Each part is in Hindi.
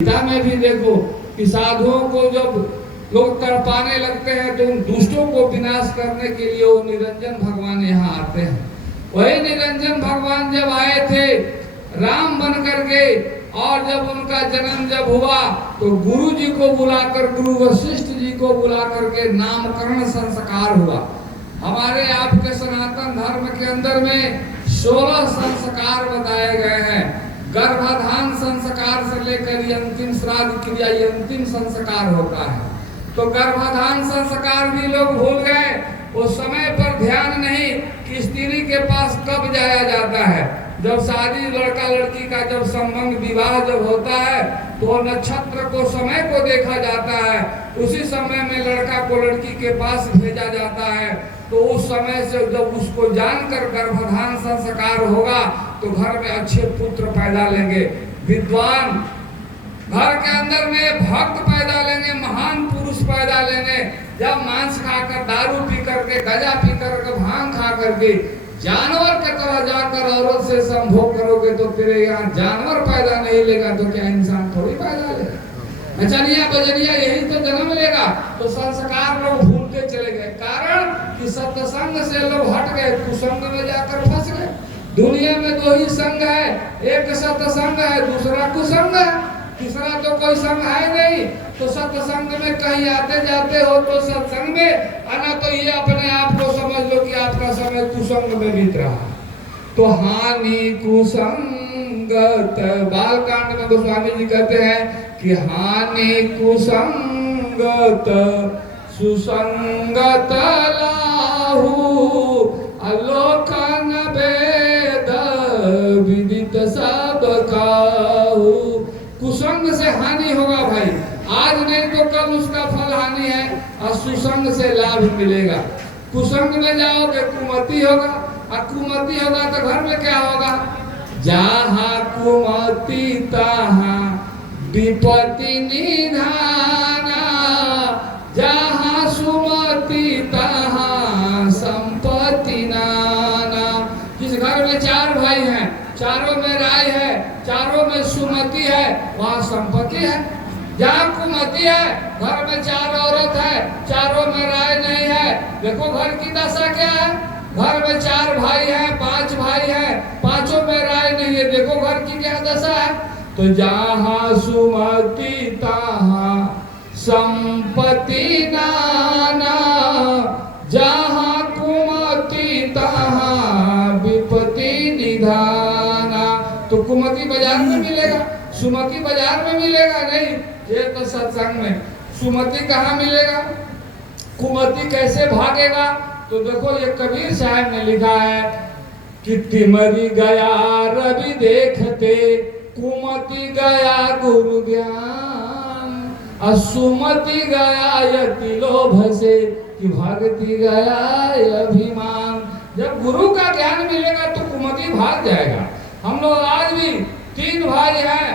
गीता में भी देखो कि साधुओं को जब लोग तड़पाने लगते हैं तो उन दुष्टों को विनाश करने के लिए वो निरंजन भगवान यहाँ आते हैं। वही निरंजन भगवान जब आए थे राम बन करके, और जब उनका जन्म जब हुआ तो गुरु जी को बुलाकर, गुरु वशिष्ठ जी को बुला करके नामकरण संस्कार हुआ। हमारे आपके सनातन धर्म के अंदर में 16 संस्कार बताए गए हैं। गर्भाधान संस्कार से लेकर अंतिम श्राद्ध क्रिया, अंतिम संस्कार होता है। तो गर्भाधान संस्कार भी लोग भूल गए। वो समय पर ध्यान नहीं कि स्त्री के पास कब जाया जाता है। जब शादी लड़का लड़की का जब संबंध विवाह जब होता है तो नक्षत्र को, समय को देखा जाता है। उसी समय में लड़का को लड़की के पास भेजा जाता है। तो उस समय से जब उसको जानकर गर्भाधान संस्कार होगा तो घर में अच्छे पुत्र पैदा लेंगे, विद्वान घर के अंदर में भक्त पैदा लेंगे, महान पुरुष पैदा लेंगे। जब मांस खाकर, दारू पी करके, गजा पी करके, भांग खा करके जानवर के तरह जाकर औरत से संभोग करोगे तो तेरे यहाँ जानवर पैदा नहीं लेगा तो क्या इंसान थोड़ी पैदा लेगा? नचनिया बजनिया यही तो जन्म लेगा। तो संस्कार लोग भूलते चले गए, कारण कि सत्संग से लोग हट गए, कुसंग में जाकर फंस गए। दुनिया में दो ही संग है, एक सत्संग है, दूसरा कुसंग है, तीसरा तो कोई संग है नहीं। तो सत्संग में कहीं आते जाते हो तो सत्संग में आना, तो ये अपने आप को समझ लो कि आपका समय कुसंग में बीत रहा है। तो हानि कुसंगत, बालकांड में गोस्वामी जी कहते हैं कि हानि कुसंगत सुसंगत लाहू अलोकन वेद विदित सब काहू। कुसंग से हानि होगा भाई, आज नहीं तो कल उसका फल हानि है, और सुसंग से लाभ मिलेगा। कुसंग में जाओगे कुमति होगा, और कुमति होगा तो घर में क्या होगा? जहाँ कुमति तहाँ विपत्ति निधाना, जहाँ सुमति तहाँ संपत्ति नाना। जिस घर में 4 भाई हैं, चारों में राय है, चारों में सुमति है, वहाँ संपत्ति है। जहाँ कुमति है, घर में 4 औरत है, चारों में राय नहीं है, देखो घर की दशा क्या है। घर में 4 भाई हैं, 5 भाई हैं, पांचों में राय नहीं है, देखो घर की क्या दशा है। तो जहाँ सुमति तहाँ संपत्ति नाना, जहाँ कुमति तहाँ विपत्ति निधाना। तो कुमति बाजार में मिलेगा, सुमति बाजार में मिलेगा नहीं, ये तो सत्संग में। सुमति कहाँ मिलेगा? कुमति कैसे भागेगा? तो देखो ये कबीर साहब ने लिखा है कि तिमरी गया रवि देखते, कुमति गया गुरु ज्ञान, असुमति गया यति लोभ से, कि भक्ति गया अभिमान। जब गुरु का ज्ञान मिलेगा तो कुमति भाग जाएगा। हम लोग आज भी 3 भाई हैं,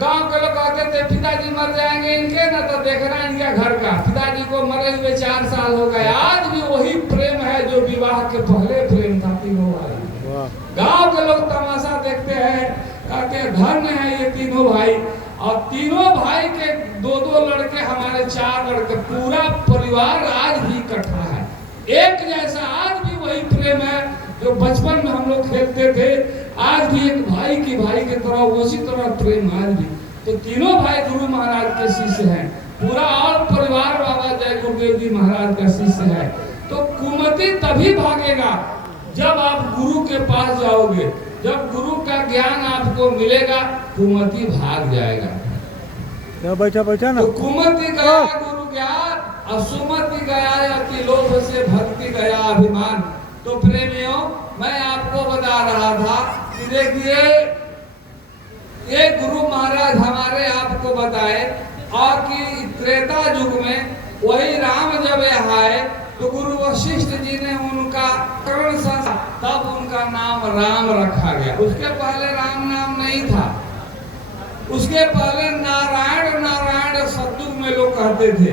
गांव के लोग कहते थे पिताजी मर जाएंगे इनके, ना तो देखना इनके घर का। पिताजी को मरे हुए 4 साल हो गए, आज भी वही प्रेम है जो विवाह के पहले प्रेम था तीनों भाई। गांव के लोग तमाशा देखते हैं, कहते हैं धन्य है ये तीनों भाई। और तीनों भाई के 2-2 लड़के, हमारे 4 लड़के, पूरा परिवार आज भी इकट्ठा है, एक जैसा। आज भी वही प्रेम है जो बचपन में हम लोग खेलते थे, आज भी एक भाई की भाई की तरह उसी तरह प्रेम आज भी। तो तीनों भाई गुरु महाराज के शिष्य हैं, पूरा और परिवार बाबा जय गुरुदेव जी महाराज का शिष्य है। तो कुमति तभी भागेगा जब आप गुरु के पास जाओगे, जब गुरु का ज्ञान आपको मिलेगा, कुमति भाग जाएगा। बैठा बैठा ना। तो कुमति गया गुरु ज्ञान, असुमति गया अति लोभ से, भक्ति गया अभिमान। तो प्रेमियों, मैं आपको बता रहा था कि देखिए ये गुरु महाराज हमारे आपको बताए, और कि त्रेता युग में वही राम जब आए तो गुरु वशिष्ठ जी ने उनका करण संस्कार, तब उनका नाम राम रखा गया। उसके पहले राम नाम नहीं था, उसके पहले नारायण नारायण सतयुग में लोग कहते थे।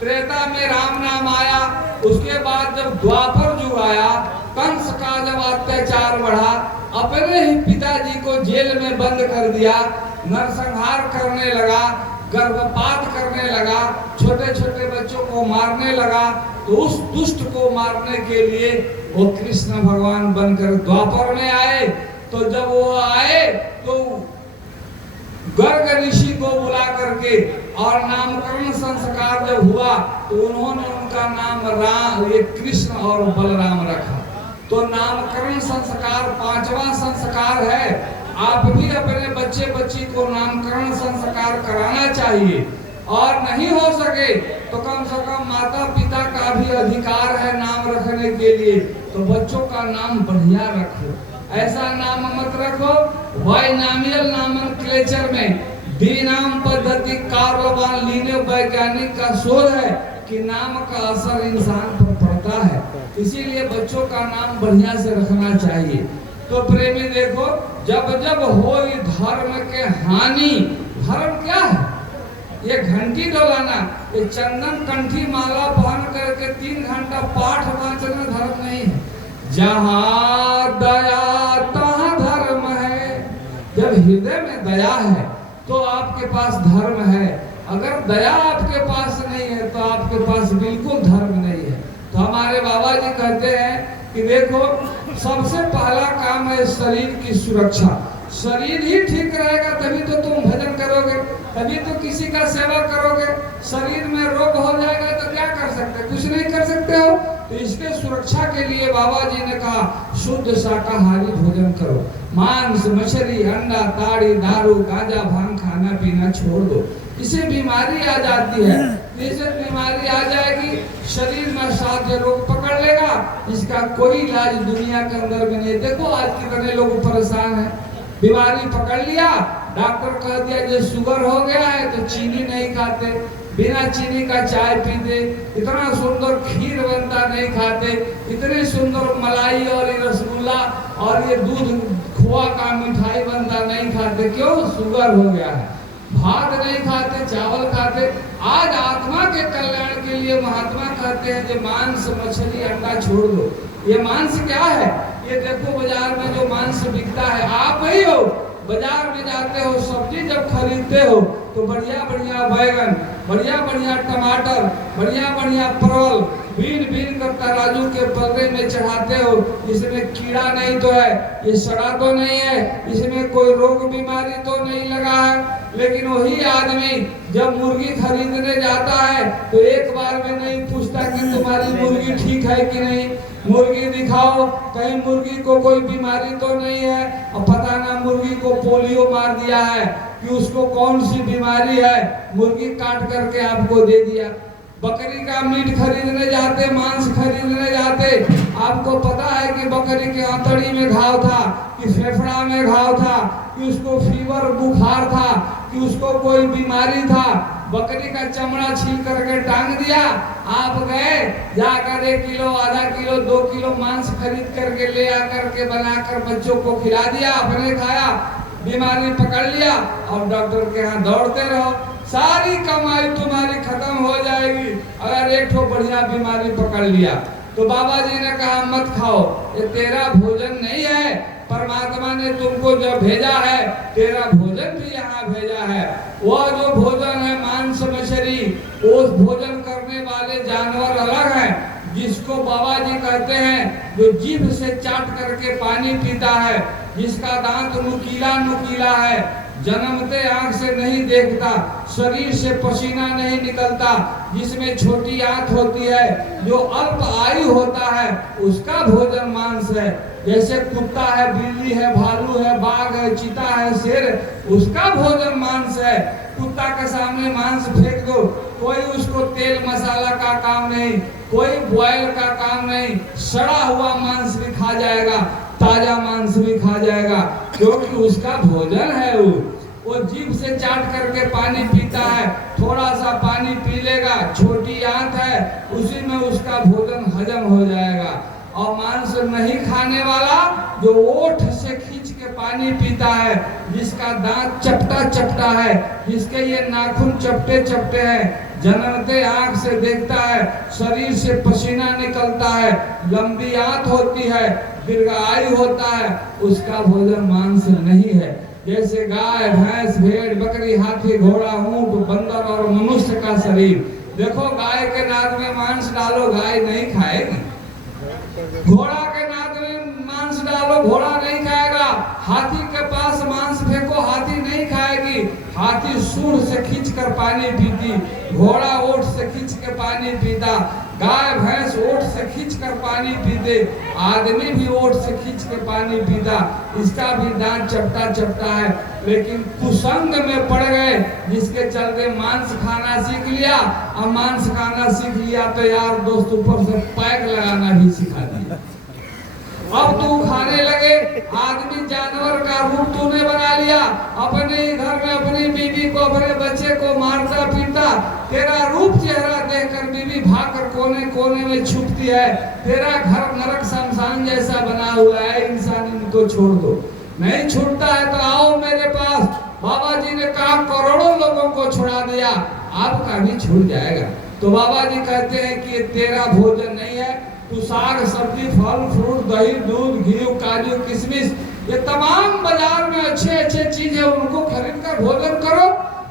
त्रेता में राम नाम आया, उसके बाद जब द्वापर युग आया, कंस का जब अत्याचार बढ़ा, अपने ही पिताजी को जेल में बंद कर दिया, नरसंहार करने लगा, गर्भपात करने लगा, छोटे छोटे बच्चों को मारने लगा। तो उस दुष्ट को मारने के लिए वो कृष्ण भगवान बनकर द्वापर में आए। तो जब वो आए तो गर्ग ऋषि को बुला करके और नामकरण संस्कार जब हुआ तो उन्होंने उनका नाम राम, ये कृष्ण और बलराम रखा। तो नामकरण संस्कार 5वां संस्कार है। आप भी अपने बच्चे बच्ची को नामकरण संस्कार कराना चाहिए, और नहीं हो सके तो कम से कम माता पिता का भी अधिकार है नाम रखने के लिए। तो बच्चों का नाम बढ़िया रखो, ऐसा नाम मत रखो बाइनॉमियल नॉमेनक्लेचर में। द्विनाम पद्धति कार्ल वॉन लिन्ने वैज्ञानिक का शोध है कि नाम का असर इंसान पर पड़ता है, इसीलिए बच्चों का नाम बढ़िया से रखना चाहिए। तो प्रेमी देखो, जब जब हो धर्म के हानि, धर्म क्या है? ये घंटी डोलाना, ये चंदन कंठी माला पहन करके 3 घंटा पाठ वाचना धर्म नहीं है। जहाँ दया तहाँ धर्म है। जब हृदय में दया है तो आपके पास धर्म है। अगर दया आपके पास नहीं है तो आपके पास बिल्कुल धर्म नहीं है। तो हमारे बाबा जी कहते हैं कि देखो, सबसे पहला काम है शरीर की सुरक्षा। शरीर ही ठीक रहेगा तभी तो तुम भजन करोगे, तभी तो किसी का सेवा करोगे। शरीर में रोग हो जाएगा तो क्या कर सकते? कुछ नहीं कर सकते हो। तो इसके सुरक्षा के लिए बाबा जी ने कहा शुद्ध शाकाहारी भोजन करो। मांस, मछली, अंडा, ताड़ी, दारू, गांजा, भांग खाना पीना छोड़ दो। इससे बीमारी आ जाती है। जैसे बीमारी आ जाएगी, शरीर में साध्य रोग पकड़ लेगा, इसका कोई इलाज दुनिया के अंदर में नहीं। देखो आज कितने लोग परेशान हैं, बीमारी पकड़ लिया, डॉक्टर कह दिया ये शुगर हो गया है तो चीनी नहीं खाते, बिना चीनी का चाय पीते, इतना सुंदर खीर बनता नहीं खाते, इतनी सुंदर मलाई और रसगुल्ला और ये दूध खोआ का मिठाई बनता नहीं खाते। क्यों? शुगर हो गया है। भात नहीं खाते, चावल खाते। आज आत्मा के कल्याण के लिए महात्मा कहते हैं कि मांस, मछली, अंडा छोड़ दो। ये मांस क्या है? ये देखो बाजार में जो मांस बिकता है, आप ही हो बाजार में जाते हो, सब्जी जब खरीदते हो तो बढ़िया बढ़िया बैगन, बढ़िया बढ़िया टमाटर, बढ़िया बढ़िया परवल बीन बीन कर तराजू के पल्ले में चढ़ाते हो। इसमें कीड़ा नहीं तो है, ये सड़ा तो नहीं है, इसमें कोई रोग बीमारी तो नहीं लगा है। लेकिन वही आदमी जब मुर्गी खरीदने जाता है तो एक बार में नहीं पूछता कि तुम्हारी मुर्गी ठीक है कि नहीं, मुर्गी दिखाओ, कहीं मुर्गी को कोई बीमारी तो नहीं है। और पता ना मुर्गी को पोलियो मार दिया है कि उसको कौन सी बीमारी है, मुर्गी काट करके आपको दे दिया। बकरी का मीट खरीदने जाते, मांस खरीदने जाते, आपको पता है कि बकरी के आंतड़ी में घाव था, कि फेफड़ा में घाव था, कि उसको फीवर बुखार था, कि उसको कोई बीमारी था। बकरी का चमड़ा छील करके टांग दिया, आप गए जाकर 1 किलो, आधा किलो, 2 किलो मांस खरीद करके ले आकर के बनाकर बच्चों को खिला दिया, अपने खाया, बीमारी पकड़ लिया और डॉक्टर के यहाँ दौड़ते रहो। सारी कमाई तुम्हारी खत्म हो जाएगी अगर एक ठो बढ़िया बीमारी पकड़ लिया। तो बाबा जी ने कहा मत खाओ, ये तेरा भोजन नहीं है। परमात्मा ने तुमको जो भेजा है, तेरा भोजन भी यहाँ भेजा है। वह जो भोजन है मांस, मछली, उस भोजन करने वाले जानवर अलग हैं। जिसको बाबा जी कहते हैं जो जीभ से चाट करके पानी पीता है, जिसका दांत नुकीला नुकीला है, जन्मते आंख से नहीं देखता, शरीर से पसीना नहीं निकलता, जिसमें छोटी आंख होती है, जो अल्प आयु होता है, उसका भोजन मांस है। जैसे कुत्ता है, बिल्ली है, भालू है, बाघ है, चीता है, शेर, उसका भोजन मांस है। कुत्ता के सामने मांस फेंक दो, कोई उसको तेल मसाला का काम नहीं, कोई बॉयल का काम नहीं, सड़ा हुआ मांस भी खा जाएगा, ताजा मांस भी खा जाएगा, क्योंकि उसका भोजन है। वो जीभ से चाट करके पानी पीता है, थोड़ा सा पानी पी लेगा, छोटी आंत है, उसी में उसका भोजन हजम हो जाएगा। और मांस नहीं खाने वाला जो ओठ से खींच के पानी पीता है, जिसका दांत चपटा चपटा है, जिसके ये नाखून चपटे चपटे हैं, जन्मते आंख से देखता है, शरीर से पसीना निकलता है, लंबी आंत होती है, दीर्घायु होता है, उसका भोजन मांस नहीं है। जैसे गाय, भैंस, भेड़, बकरी, हाथी, घोड़ा, ऊंट, बंदर और मनुष्य का शरीर। देखो गाय के नाक में मांस डालो, गाय नहीं खाएगी। घोड़ा के नाक में मांस डालो, घोड़ा नहीं खाएगा। हाथी के पास मांस फेंको, हाथी नहीं खाएगी। हाथी सूंड से खींचकर पानी पीती, घोड़ा ओठ से खींच के पानी पीता, गाय भैंस ओठ से खींचकर पानी पीते, आदमी भी ओठ से खींच के पानी पीता। इसका भी दांत चपटा चपटा है, लेकिन कुसंग में पड़ गए, जिसके चलते मांस खाना सीख लिया। अब मांस खाना सीख लिया तो यार दोस्त ऊपर से पैक लगाना भी सिखा दिया। अब तू खाने लगे, आदमी जानवर का रूप तूने बना लिया। अपने ही घर में अपनी बीवी को, अपने बच्चे को मारता पीटता। तेरा रूप चेहरा देखकर बीवी भागकर कोने कोने में छुपती है। तेरा घर नरक शमशान जैसा बना हुआ है। इंसान इनको छोड़ दो, नहीं छूटता है तो आओ मेरे पास। बाबा जी ने कहा करोड़ों लोगों को छुड़ा दिया, आपका भी छूट जाएगा। तो बाबा जी कहते हैं कि ये तेरा भोजन नहीं है। तू साग सब्जी, फल फ्रूट, दही दूध, घी, काजू किशमिश, ये तमाम बाजार में अच्छे अच्छे चीज है, उनको खरीद कर भोजन करो।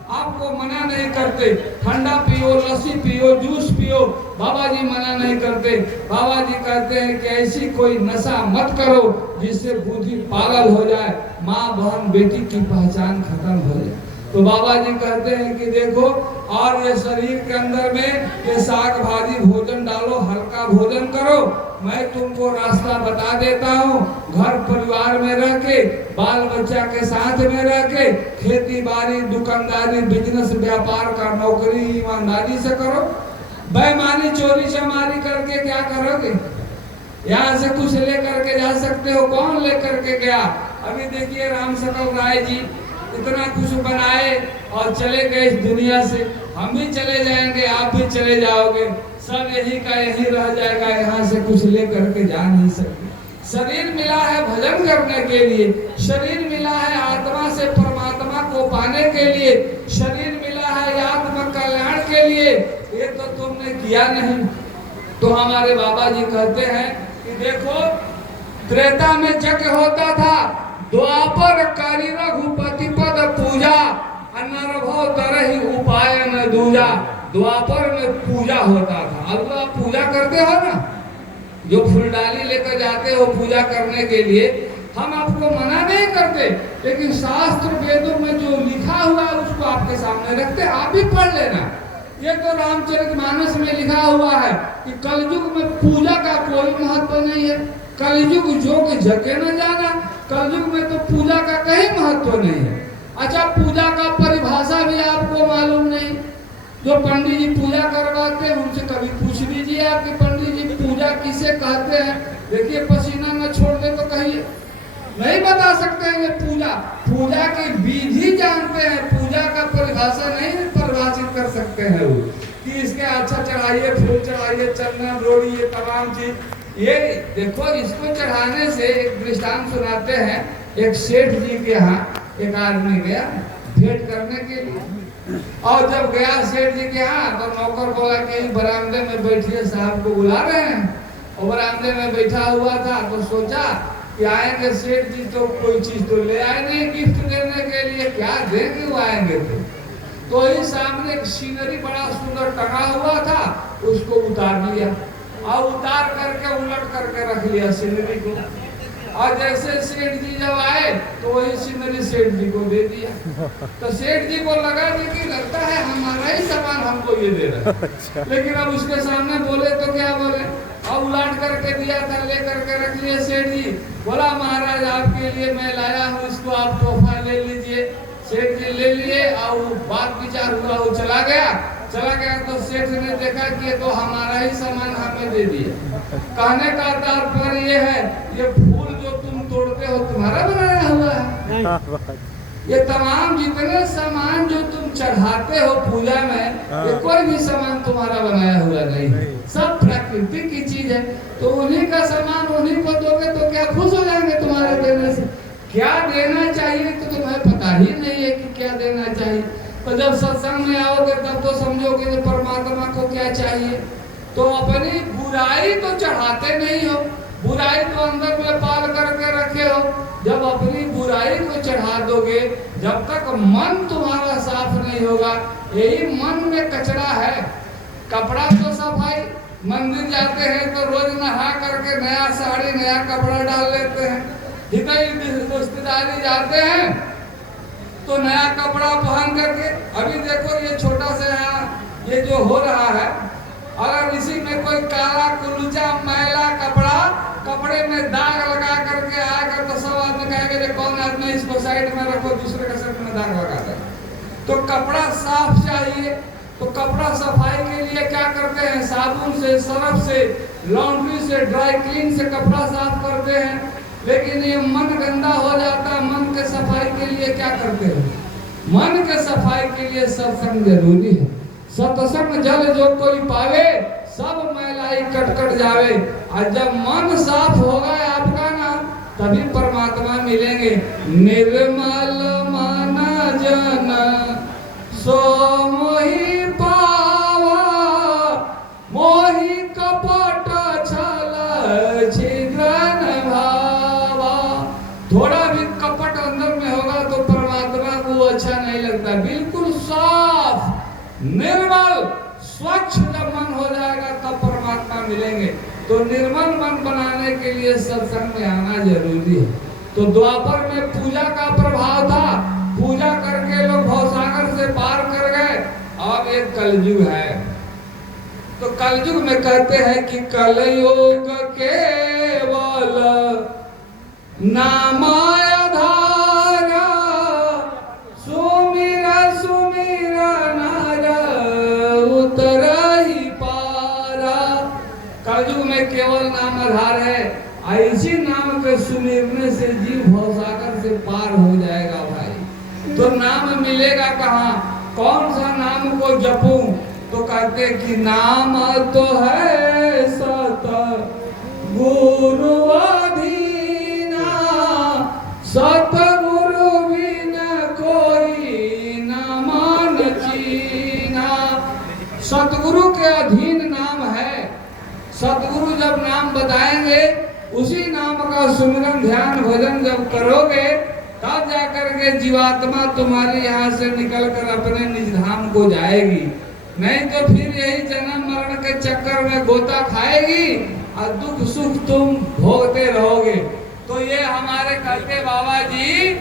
आपको मना नहीं करते, ठंडा पियो, लस्सी पियो, जूस पियो, बाबा जी मना नहीं करते। बाबा जी कहते हैं कि ऐसी कोई नशा मत करो जिससे बुद्धि पागल हो जाए, माँ बहन बेटी की पहचान खत्म हो जाए। तो बाबा जी कहते हैं कि देखो, और ये शरीर के अंदर में ये साग भाजी भोजन डालो, हल्का भोजन करो। मैं तुमको रास्ता बता देता हूँ। घर परिवार में रह के, बाल बच्चा के साथ में रह के, खेती बाड़ी, दुकानदारी, बिजनेस, व्यापार का नौकरी ईमानदारी से करो। बेईमानी, चोरी चमारी करके क्या करोगे? यहाँ से कुछ लेकर के जा सकते हो? कौन लेकर के गया? अभी देखिए राम सकल राय जी इतना कुछ बनाए और चले गए इस दुनिया से। हम भी चले जाएंगे, आप भी चले जाओगे, सब यही का यही रह जाएगा। यहाँ से कुछ लेकर के जा नहीं सकते। शरीर मिला है भजन करने के लिए, शरीर मिला है आत्मा से परमात्मा को पाने के लिए, शरीर मिला है आत्म कल्याण के लिए। ये तो तुमने किया नहीं। तो हमारे बाबा जी कहते हैं कि देखो, त्रेता में यज्ञ होता था, द्वापर करी रघुपति पद पूजा, नरभव तरहि उपाय न दूजा। द्वापर में पूजा होता था। अब तो आप पूजा करते हो ना, जो फूलडाली लेकर जाते हो पूजा करने के लिए, हम आपको मना नहीं करते, लेकिन शास्त्र वेदों में जो लिखा हुआ है उसको आपके सामने रखते, आप भी पढ़ लेना। ये तो रामचरितमानस में लिखा हुआ है कि कलयुग में पूजा का कोई महत्व नहीं है। कलयुग जोग जगे न जाना, कलयुग में तो पूजा का कहीं महत्व नहीं है। अच्छा, पूजा का परिभाषा भी आपको मालूम नहीं। जो पंडित जी पूजा करवाते हैं उनसे कभी पूछ लीजिए आप कि पंडित जी पूजा किसे कहते हैं। देखिए पसीना न छोड़ दे तो कहिए, नहीं बता सकते हैं ये पूजा। पूजा की विधि जानते हैं, पूजा का परिभाषा नहीं परिभाषित कर सकते हैं वो कि इसके अच्छा चढ़ाइए, फूल चढ़ाइए, चंदन रोड़ी, ये तमाम चीज। ये देखो, इसको चढ़ाने से एक दृष्टांत सुनाते हैं। एक सेठ जी के यहाँ एक आदमी गया भेंट करने के लिए, और जब गया सेठ जी के यहाँ तो नौकर बोला कि बरामदे में बैठिए, साहब को बुला रहे हैं। और बरामदे में बैठा हुआ था तो सोचा कि आएंगे सेठ जी तो कोई चीज तो ले आए नहीं गिफ्ट देने के लिए, क्या देंगे वो आएंगे तो ही सामने एक सीनरी बड़ा सुंदर टंगा हुआ था, उसको उतार लिया और उतार करके उलट करके रख लिया सीनरी को। और जैसे सेठ जी जब आए तो वही सीनरी सेठ जी को दे दिया। तो सेठ जी को लगा कि लगता है हमारा ही सामान हमको ये दे रहा है। लेकिन अब उसके सामने बोले तो क्या बोले, और उलट करके दिया था, ले करके रख लिया। सेठ जी बोला महाराज आपके लिए मैं लाया हूँ, इसको आप तोहफा ले लीजिए। सेठ जी ले लिए और बात विचार हुआ, वो चला गया तो सेठ ने देखा कि ये तो हमारा ही सामान हमें दे दिया। कहने का तात्पर्य ये है, ये फूल जो तुम तोड़ते हो तुम्हारा बनाया हुआ है। ये तमाम जितने सामान जो तुम चढ़ाते हो पूजा में, ये कोई भी सामान तुम्हारा बनाया हुआ नहीं, सब प्रकृति की चीज है। तो उन्हीं का सामान उन्हीं को दोगे तो क्या खुश हो जाएंगे तुम्हारे देने से? क्या देना चाहिए तो तुम्हें पता ही नहीं है कि क्या देना चाहिए। तो जब सत्संग में आओगे तब तो समझोगे कि परमात्मा को क्या चाहिए। तो अपनी बुराई तो चढ़ाते नहीं हो, बुराई तो अंदर में पाल करके रखे हो, जब अपनी बुराई को चढ़ा दोगे, जब तक मन तुम्हारा साफ नहीं होगा, यही मन में कचरा है। कपड़ा तो सफाई, मंदिर जाते हैं तो रोज नहा करके नया साड़ी नया कपड़ा डाल लेते हैं, रिश्तेदारी जाते हैं तो नया कपड़ा पहन करके, अभी देखो ये छोटा सा ये जो हो रहा है, अगर इसी में कोई काला कुलूचा मैला कपड़े में दाग लगा करके आएगा तो सब आदमी कहेंगे कि कौन आदमी इसको साइड में रखो, दूसरे के शर्ट में दाग लगाता है। तो कपड़ा साफ चाहिए, तो कपड़ा सफाई के लिए क्या करते हैं, साबुन से, सरफ से, लॉन्ड्री से, ड्राई क्लीन से कपड़ा साफ करते हैं। लेकिन ये मन गंदा हो जाता है, मन के सफाई के लिए क्या करते हैं, मन के सफाई के लिए सत्संग जरूरी है। सत्संग जल जो कोई पावे, सब मैलाई कट जावे। और जब मन साफ होगा आपका ना, तभी परमात्मा मिलेंगे। निर्मल मन जन सो मोहि पावा, मोहि कपट छल छिद्र भावा। थोड़ा भी कपट अंदर में होगा तो परमात्मा को अच्छा नहीं लगता। बिल्कुल साफ निर्मल स्वच्छ जब मन हो जाएगा तब परमात्मा मिलेंगे। तो निर्मल मन बनाने के लिए सत्संग में आना जरूरी है। तो द्वापर में पूजा का प्रभाव था, पूजा करके लोग भवसागर से पार कर गए। अब एक कलयुग है, तो कलयुग में कहते हैं कि कलयुग केवल नामाधारा, सुमिरा सुमिरा नारा उतर ही पारा। कलयुग में केवल नाम आधार है, इसी नाम के सुमिरने से जीव भवसागर से पार हो जाएगा भाई। तो नाम मिलेगा कहाँ, कौन सा नाम को जपूं, तो कहते कि नाम तो है सत गुरु अधीना, सतगुरु बिना कोई न मान चीना। सतगुरु के अधीन नाम है। सतगुरु जब नाम बताएंगे, उसी नाम का सुमिरन ध्यान भजन जब करोगे, तब जाकर के जीवात्मा तुम्हारे यहाँ से निकल कर अपने निज धाम को जाएगी। नहीं तो फिर यही जन्म मरण के चक्कर में गोता खाएगी और दुख सुख तुम भोगते रहोगे। तो ये हमारे कहते बाबा जी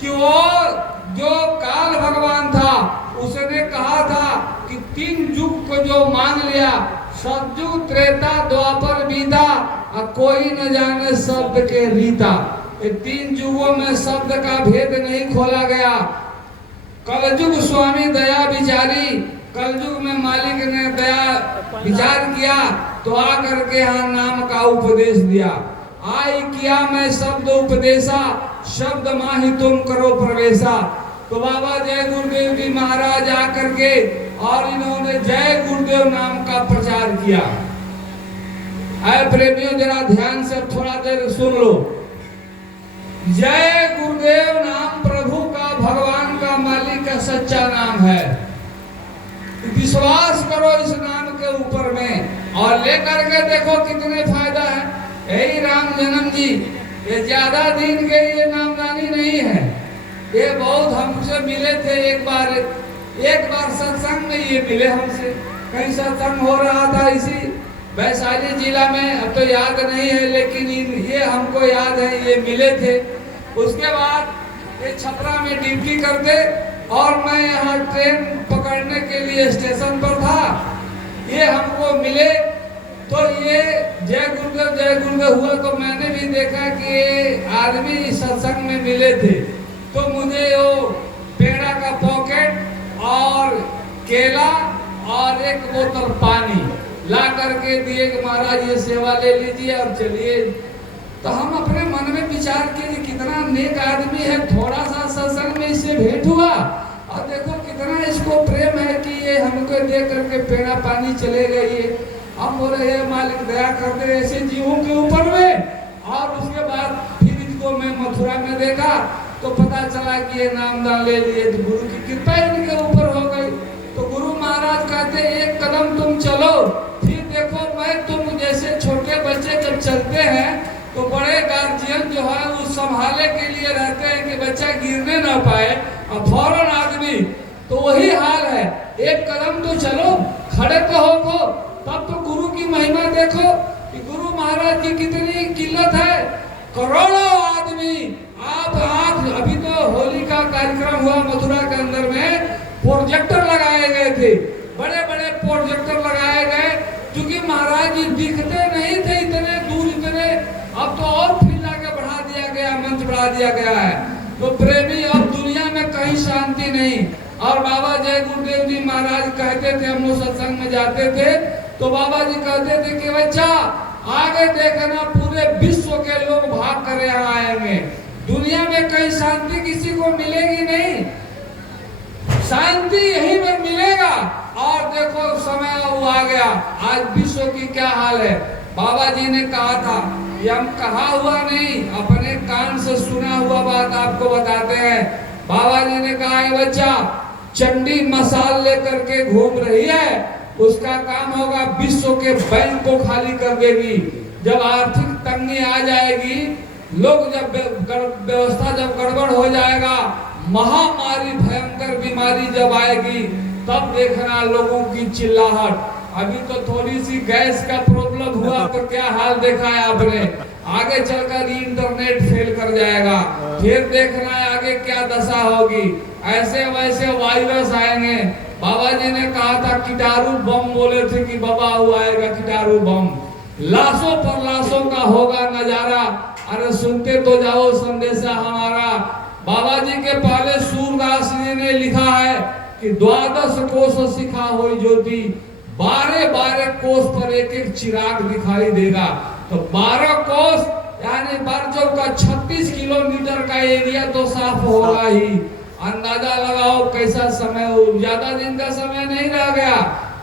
कि वो जो काल भगवान था, उसने कहा था कि 3 युग को जो मान लिया, सतयुग त्रेता द्वापर बीता, और कोई न जाने शब्द के रीता। ये 3 युगों में शब्द का भेद नहीं खोला गया। कलयुग स्वामी दया विचारी, कलयुग में मालिक ने दया विचार किया तो आकर के यहाँ नाम का उपदेश दिया। आई किया मैं शब्द उपदेशा, शब्द माही तुम करो प्रवेशा। तो बाबा जय गुरुदेव जी महाराज आकर के और इन्होंने जय गुरुदेव नाम का प्रचार किया। आए प्रेमियों, जरा ध्यान से थोड़ा देर सुन लो। जय गुरुदेव नाम प्रभु का, भगवान का, मालिक का सच्चा नाम है। विश्वास करो इस नाम के ऊपर में और लेकर के देखो कितने फायदा है। यही राम जन्म जी, ये ज्यादा दिन के लिए नामदानी नहीं है। ये बहुत हमसे मिले थे एक बार सत्संग में ये मिले हमसे। कहीं सत्संग हो रहा था इसी वैशाली जिला में, अब तो याद नहीं है, लेकिन ये हमको याद है, ये मिले थे। उसके बाद ये छपरा में ड्यूटी करते और मैं यहाँ ट्रेन पकड़ने के लिए स्टेशन पर था। ये हमको मिले तो ये जय गुरुदेव हुआ। तो मैंने भी देखा कि ये आदमी सत्संग में मिले थे। तो मुझे वो पेड़ा का पॉकेट और केला और एक बोतल पानी ला करके दिए कि महाराज ये सेवा ले लीजिए और चलिए। तो हम अपने मन में विचार किए कि कितना नेक आदमी है, थोड़ा सा सत्संग में इससे भेंट हुआ और देखो कितना इसको प्रेम है कि ये हमको दे करके पेड़ा पानी चले गए। हम बोले हे मालिक दया कर दे ऐसे जीवों के ऊपर में। और उसके बाद फिर इनको मैं मथुरा में देखा तो पता चला कि ये नामदान ले लिए, तो गुरु की कृपा इनके ऊपर हो गई। तो गुरु महाराज कहते एक कदम तुम चलो, फिर देखो मैं तुम जैसे छोटे बच्चे जब चलते हैं संभालने के लिए रहते हैं कि बच्चा गिरने ना पाए, और फौरन आदमी, तो वही हाल है। एक कदम तो चलो, खड़े तो हो, तब तो गुरु की महिमा देखो कि गुरु महाराज की कितनी किल्लत है। करोड़ों आदमी आप अभी तो होली का कार्यक्रम हुआ मथुरा के अंदर में, प्रोजेक्टर लगाए गए थे, बड़े बड़े प्रोजेक्टर लगाए गए, क्योंकि महाराज जी दिखते नहीं थे इतने दूर इतने, अब तो और फिर आगे बढ़ा दिया गया, मंच बढ़ा दिया गया है। तो प्रेमी, अब दुनिया में कहीं शांति नहीं। और बाबा जय गुरुदेव जी महाराज कहते थे, हम लोग सत्संग में जाते थे तो बाबा जी कहते थे कि बच्चा आगे देखना, पूरे विश्व के लोग भाग कर यहाँ आएंगे, दुनिया में कहीं शांति किसी को मिलेगी नहीं, शांति यहीं पर मिलेगा। और देखो समय वो आ गया, आज विश्व की क्या हाल है। बाबा जी ने कहा था, ये हम कहा हुआ नहीं, अपने कान से सुना हुआ बात आपको बताते हैं। बाबा जी ने कहा है बच्चा, चंडी मसाल लेकर के घूम रही है, उसका काम होगा विश्व के बैंक को खाली कर देगी। जब आर्थिक तंगी आ जाएगी, लोग जब व्यवस्था जब गड़बड़ हो जाएगा, महामारी भयंकर बीमारी जब आएगी, तब देखना लोगों की चिल्लाहट। अभी तो थोड़ी सी गैस का प्रॉब्लम हुआ तो क्या हाल देखा है आपने, आगे चलकर इंटरनेट फेल कर जाएगा, फिर देखना है आगे क्या दशा होगी। ऐसे वैसे वायरस आएंगे। बाबा जी ने कहा था कीटाणु बम, बोले थे कि बाबा हुआ आएगा कीटाणु बम, लाशों पर लाशों का होगा नजारा। अरे सुनते तो जाओ संदेशा हमारा। बाबा जी के पहले सूरदास जी ने लिखा है कि 12 कोस सिखा हो ज्योति, 12 कोस पर एक एक चिराग दिखाई देगा। तो 12 कोस यानी बरजो का 36 किलोमीटर का एरिया तो साफ होगा ही। अंदाजा लगाओ कैसा समय हो, ज्यादा दिन का समय नहीं रह गया।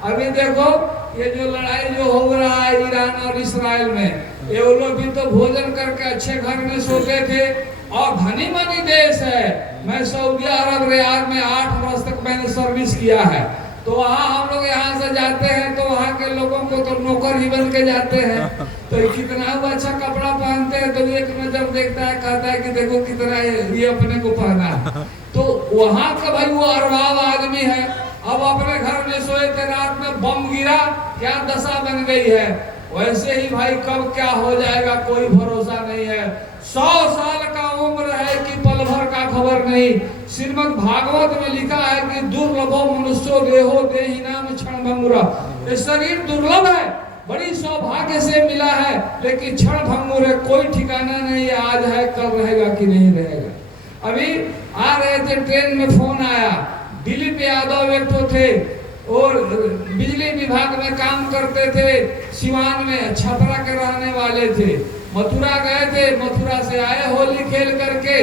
अभी देखो ये जो लड़ाई जो हो रहा है ईरान और इस्राइल में, ये वो लोग भी तो भोजन करके अच्छे घर में सोते थे, और धनी मनी देश है। मैं सऊदी अरब रियाद में 8 वर्ष तक मैंने सर्विस किया है, तो वहाँ हम लोग यहाँ से जाते हैं तो वहाँ के लोगों को तो नौकर ही बन के जाते हैं। तो कितना वो अच्छा कपड़ा पहनते हैं, तो एक नजर देखता है, कहता है कि देखो कितना ये अपने को पहना है। तो वहाँ का भाई वो अरबाब आदमी है, अब अपने घर में सोए थे, रात में बम गिरा, क्या दशा बन गई है। वैसे ही भाई कब क्या हो जाएगा कोई भरोसा नहीं है। 100 साल का उम्र है कि पल भर का खबर नहीं। श्रीमद् भागवत में लिखा है कि दुर्लभो मनुष्यो देहो देहि नाम क्षण भंगुरा। ये शरीर दुर्लभ है, बड़ी सौभाग्य से मिला है, लेकिन क्षण भंगुर है, कोई ठिकाना नहीं है, आज है कल रहेगा कि नहीं रहेगा। अभी आ रहे थे ट्रेन में फोन आया, दिलीप यादव एक तो थे और बिजली विभाग में काम करते थे, सिवान में छपरा के रहने वाले थे, मथुरा गए थे, मथुरा से आए होली खेल करके,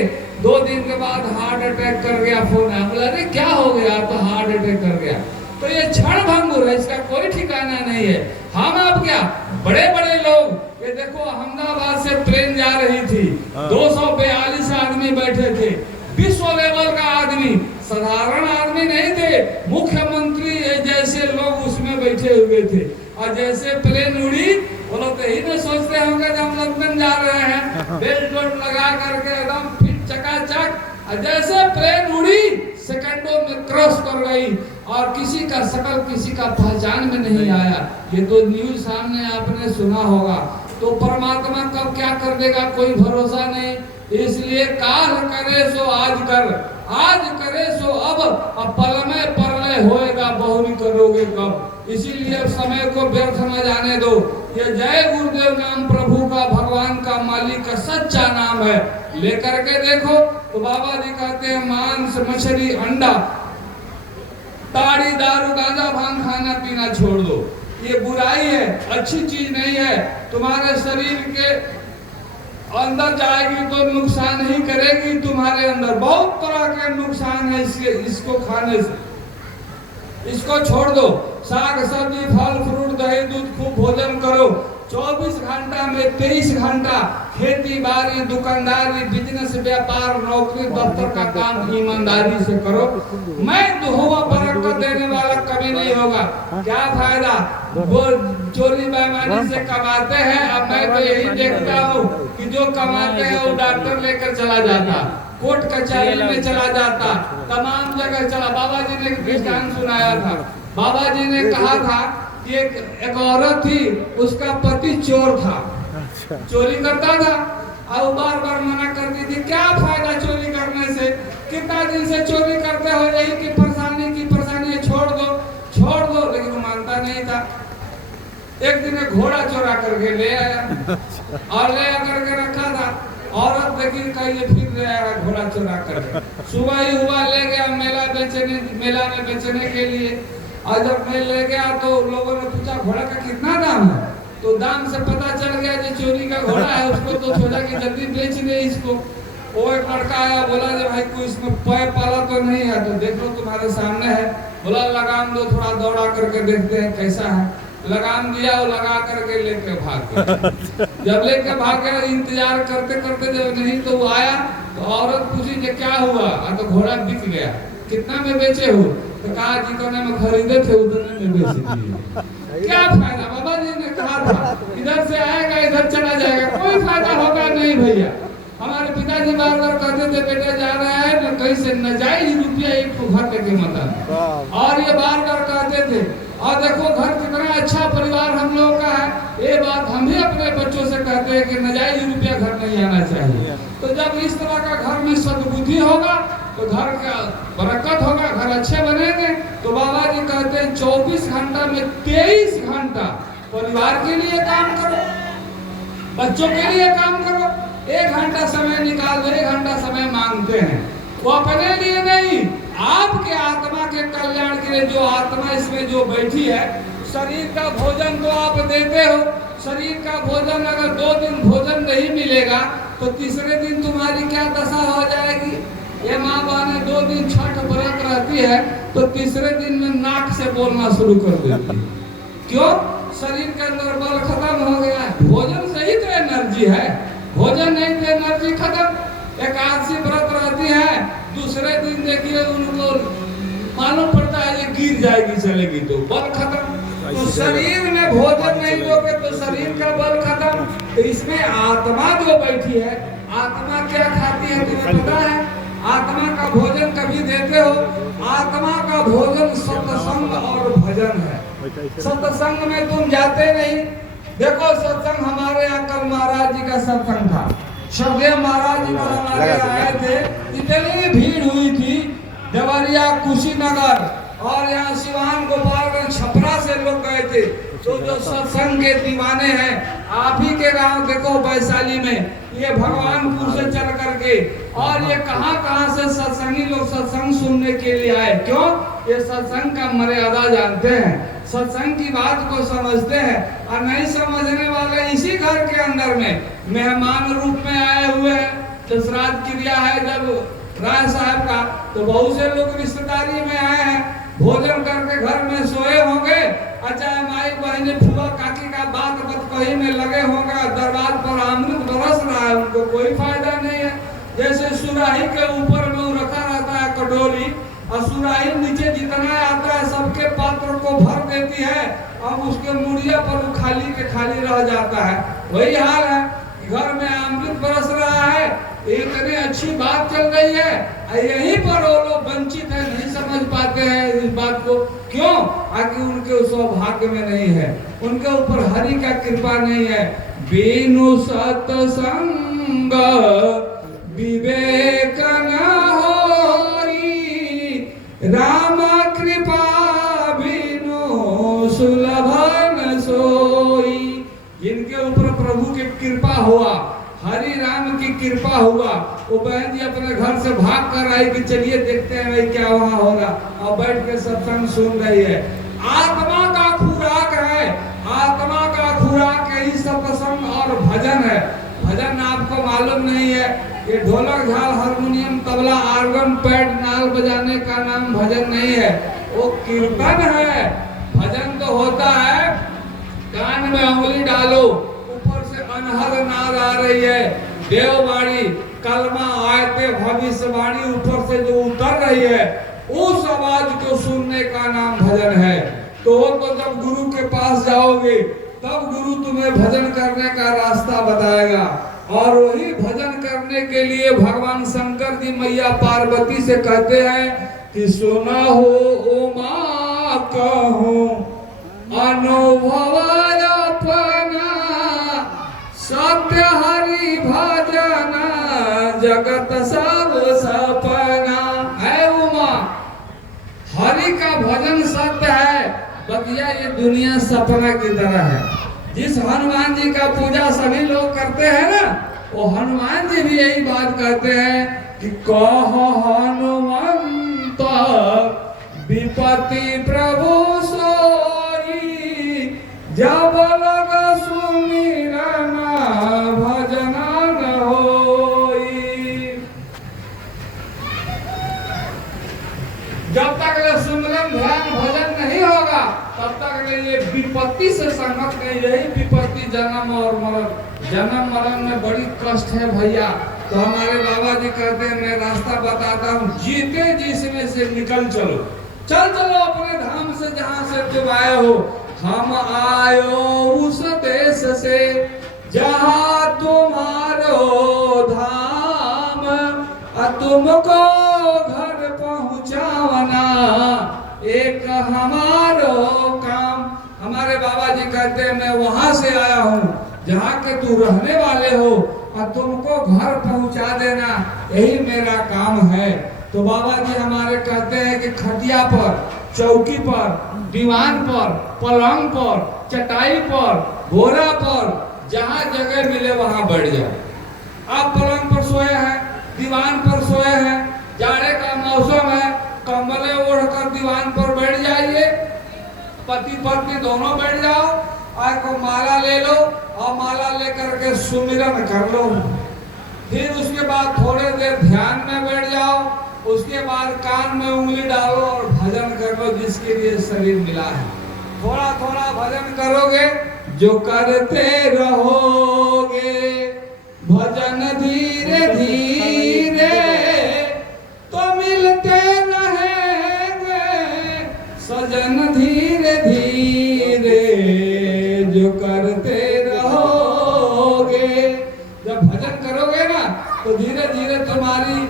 2 दिन के बाद हार्ट अटैक कर गया। फोन आया, बोला अरे क्या हो गया, तो हार्ट अटैक कर गया। तो ये क्षण भंगुर है, इसका कोई ठिकाना नहीं है। हम अब क्या बड़े बड़े लोग, ये देखो अहमदाबाद से ट्रेन जा रही थी, 242 आदमी बैठे थे, विश्व लेवल का आदमी, साधारण आदमी नहीं थे, मुख्यमंत्री जैसे लोग उसमें बैठे हुए थे। और जैसे प्लेन उड़ी, वो लोग तो ही नहीं सोचते होंगे जब हम लंदन जा रहे हैं, बेल्ट लगा करके एकदम फिट चकाचक, और जैसे प्लेन उड़ी सेकंडों में क्रॉस कर गई, और किसी का शकल किसी का पहचान में नहीं आया। ये तो न्यूज सामने आपने सुना होगा। तो परमात्मा कब क्या कर देगा कोई भरोसा नहीं। इसलिए काल करे सो आज कर, आज करे सो अब पल में परलय होएगा, बहुरी करोगे कब। इसीलिए समय को व्यर्थ न जाने दो। ये जय गुरुदेव नाम प्रभु का, भगवान का, मालिक का सच्चा नाम है, लेकर के देखो। तो बाबा जी कहते हैं मांस मछली अंडा ताड़ी दारू गांजा भांग खाना पीना छोड़ दो, ये बुराई है, अच्छी चीज नहीं है। तुम्हारे शरीर के अंदर जाएगी तो नुकसान ही करेगी। तुम्हारे अंदर बहुत तरह के नुकसान है इसको खाने से, इसको छोड़ दो। साग सब्जी फल फ्रूट दही दूध खूब भोजन करो। 24 घंटा में 23 घंटा खेती बाड़ी, दुकानदारी, बिजनेस, व्यापार, नौकरी, दफ्तर का काम ईमानदारी से करो। मैं दुआ बरकत देने वाला कभी नहीं होगा। क्या फायदा, वो चोरी बेईमानी से कमाते हैं। अब मैं तो यही देखता हूँ कि जो कमाते हैं वो डॉक्टर लेकर चला जाता, कोर्ट कचहरी में चला जाता, तमाम जगह चला। बाबा जी ने एक दृष्टांत सुनाया था। बाबा जी ने कहा था कि एक औरत थी, उसका पति चोर था, चोरी करता था और बार बार मना करती थी। क्या फायदा चोरी करने से, कितना दिन से चोरी करते हो, यही की परेशानी है, छोड़ दो। लेकिन वो मानता नहीं था। एक दिन एक घोड़ा चोरा करके ले आया और ले आकर के रखा था। औरत देखी कहीं फिर ले आया घोड़ा चुरा करके। सुबह ही हुआ, ले गया मेला में बेचने के लिए। और जब मैं ले गया तो लोगों ने पूछा घोड़ा का कितना दाम है, तो दाम से पता चल गया जो चोरी का घोड़ा है। उसको तो सोचा कि जल्दी बेच दे इसको। वो एक लड़का आया, बोला जब भाई कोई इसमें पैर पाला तो नहीं है, तो देख लो तुम्हारे सामने है। बोला लगाम दो, थोड़ा दौड़ा करके देखते हैं कैसा है। लगाम दिया, वो लगा करके लेके भाग गया। जब लेके भाग गया, इंतजार करते करते जब नहीं तो वो आया, तो औरत पूछी कि क्या हुआ। तो घोड़ा बिक गया। कितना में बेचे हो? तो कहा जितने में खरीदे थे उतने में बेच दिए। क्या फायदा, बाबा जी ने कहा था इधर से आएगा इधर चला जाएगा, कोई फायदा होगा नहीं भैया। हमारे पिताजी बार बार कहते थे बेटा जा रहा है न कहीं से नजायज रुपया एक को घर लेके मत आना, और ये बार बार कहते थे। और देखो घर कितना अच्छा परिवार हम लोगों का है, ये बात हम भी अपने बच्चों से कहते हैं कि नजायज रुपया घर नहीं आना चाहिए। तो जब इस तरह का घर में सद्बुद्धि होगा तो घर का बरकत होगा, घर अच्छे बनेंगे। तो बाबा जी कहते हैं 24 घंटा में 23 घंटा परिवार के लिए काम करो, बच्चों के लिए काम करो। 1 घंटा समय निकाल दो, 1 घंटा समय मांगते हैं वो अपने लिए नहीं, आपके आत्मा के कल्याण के लिए। जो आत्मा इसमें जो बैठी है, शरीर का भोजन तो आप देते हो। शरीर का भोजन अगर 2 दिन भोजन नहीं मिलेगा तो तीसरे दिन तुम्हारी क्या दशा हो जाएगी। ये माँ बहने 2 दिन छठ व्रत रहती है तो तीसरे दिन में नाक से बोलना शुरू कर देती है। क्यों? शरीर के अंदर बल खत्म हो गया है। भोजन से ही तो एनर्जी है, भोजन नहीं तो एनर्जी खत्म। एकादशी व्रत रहती है, दूसरे दिन देखिए उनको मालूम पड़ता है ये गिर जाएगी, चलेगी तो बल खत्म। तो शरीर में भोजन नहीं दोगे तो शरीर का बल खत्म। तो इसमें आत्मा जो बैठी है, आत्मा क्या खाती है तुम्हें पता है? आत्मा का भोजन कभी देते हो? आत्मा का भोजन सत्संग और भजन है। सत्संग में तुम जाते नहीं। देखो सत्संग हमारे यहाँ कल महाराज जी का सत्संग था। श्रद्धेय महाराज जी हमारे आए थे, इतनी भीड़ हुई थी। देवरिया, कुशीनगर और यहाँ सिवान, गोपालगंज, छपरा से लोग गए थे। तो जो सत्संग के दीवाने हैं, आप ही के गांव देखो वैशाली में, ये भगवानपुर से चल करके और ये कहां से सत्संगी लोग सत्संग सुनने के लिए आए। क्यों? ये सत्संग का मर्यादा जानते हैं, सत्संग की बात को समझते हैं। और नहीं समझने वाले इसी घर के अंदर में मेहमान रूप में आए हुए हैं। तो श्राद्ध क्रिया है जब राय साहब का, तो बहुत से लोग रिश्तेदारी में आए हैं, भोजन करके घर में सोए होंगे। अच्छा माई बहनी फूफा काकी का बात कही में लगे होंगे, दरबार पर अमृत बरस रहा है, उनको कोई फायदा नहीं है। जैसे सुराही के ऊपर में रखा रहता है कटोरी, और सुराही नीचे जितना आता है सबके पात्र को भर देती है, अब उसके मुड़िया पर वो खाली के खाली रह जाता है। वही हाल है, घर में अमृत बरस रहा है, इतनी अच्छी बात चल रही है, यहीं पर वो लोग वंचित है, नहीं समझ पाते हैं इस बात को। क्यों? आगे उनके सौभाग्य में नहीं है, उनके ऊपर हरि का कृपा नहीं है। बिनु सत्संग विवेक न होई, राम कृपा बिनु सुलभ न सोई। जिनके ऊपर प्रभु की कृपा हुआ, हरि राम की कृपा हुआ, वो बहन जी अपने घर से भाग कर आई कि चलिए देखते हैं भाई क्या वहाँ हो रहा, और बैठ के सत्संग सुन रही है। आत्मा का खुराक है, आत्मा का खुराक यही सत्संग और भजन है। भजन आपको मालूम नहीं है, ये ढोलक, झाल, हारमोनियम, तबला, आर्गन, पैड, नाल बजाने का नाम भजन नहीं है, वो कीर्तन है। भजन तो होता है कान में उंगली डालो, ऊपर से अनहद नाद आ रही है, देववाणी, कलमा, आयतें, भविष्यवाणी ऊपर से जो उतर रही है, उस आवाज को सुनने का नाम भजन है। तो जब गुरु के पास जाओगे तब गुरु तुम्हें भजन करने का रास्ता बताएगा। और वही भजन करने के लिए भगवान शंकर जी मैया पार्वती से कहते हैं कि सुना हो उमा कहूं अनुभव अपना, सत्य हरि भजन जगत सब सपना। है उमा, हरि का भजन सत्य है, बतिया ये दुनिया सपना की तरह है। जिस हनुमान जी का पूजा सभी लोग करते हैं ना, वो हनुमान जी भी यही बात कहते हैं कि कह हनुमंत विपत्ति प्रभु सोई, जब लग सुमिरन भजन न होई। जब तक सुमिरन ध्यान भजन नहीं होगा तब तक ये विपत्ति से संगत नहीं रही। विपत्ति जन्म और मरण, जन्म मरण में बड़ी कष्ट है भैया। तो हमारे बाबा जी कहते हैं मैं रास्ता बताता हूँ, जीते जी इसमें से निकल चलो, चल चलो अपने धाम से जहाँ से तुम आए हो। हम आयो उस देश से जहाँ तुम्हारो धाम, तुमको घर पहुँचावना एक हमारो काम। हमारे बाबा जी कहते हैं मैं वहां से आया हूँ जहाँ के तू रहने वाले हो, और तुमको घर पहुँचा देना यही मेरा काम है। तो बाबा जी हमारे कहते हैं कि खटिया पर, चौकी पर, दीवान पर, पलंग पर, चटाई पर, घोड़ा पर, जहाँ जगह मिले वहां बैठ जाओ। आप पलंग पर सोए हैं, दीवान पर सोए हैं, जाड़े का मौसम है, कंबले ओढ़कर दीवान पर बैठ जाइए, पति पत्नी दोनों बैठ जाओ, और को माला ले लो और माला लेकर के सुमिरन कर लो। फिर उसके बाद थोड़े देर ध्यान में बैठ जाओ, उसके बाद कान में उंगली डालो और भजन कर लो जिसके लिए शरीर मिला है। थोड़ा थोड़ा भजन करोगे, जो करते रहोगे भजन धीरे धीरे, तो मिलते रहेंगे सजन धीरे धीरे, जो करते रहोगे। जब भजन करोगे ना तो धीरे धीरे तुम्हारी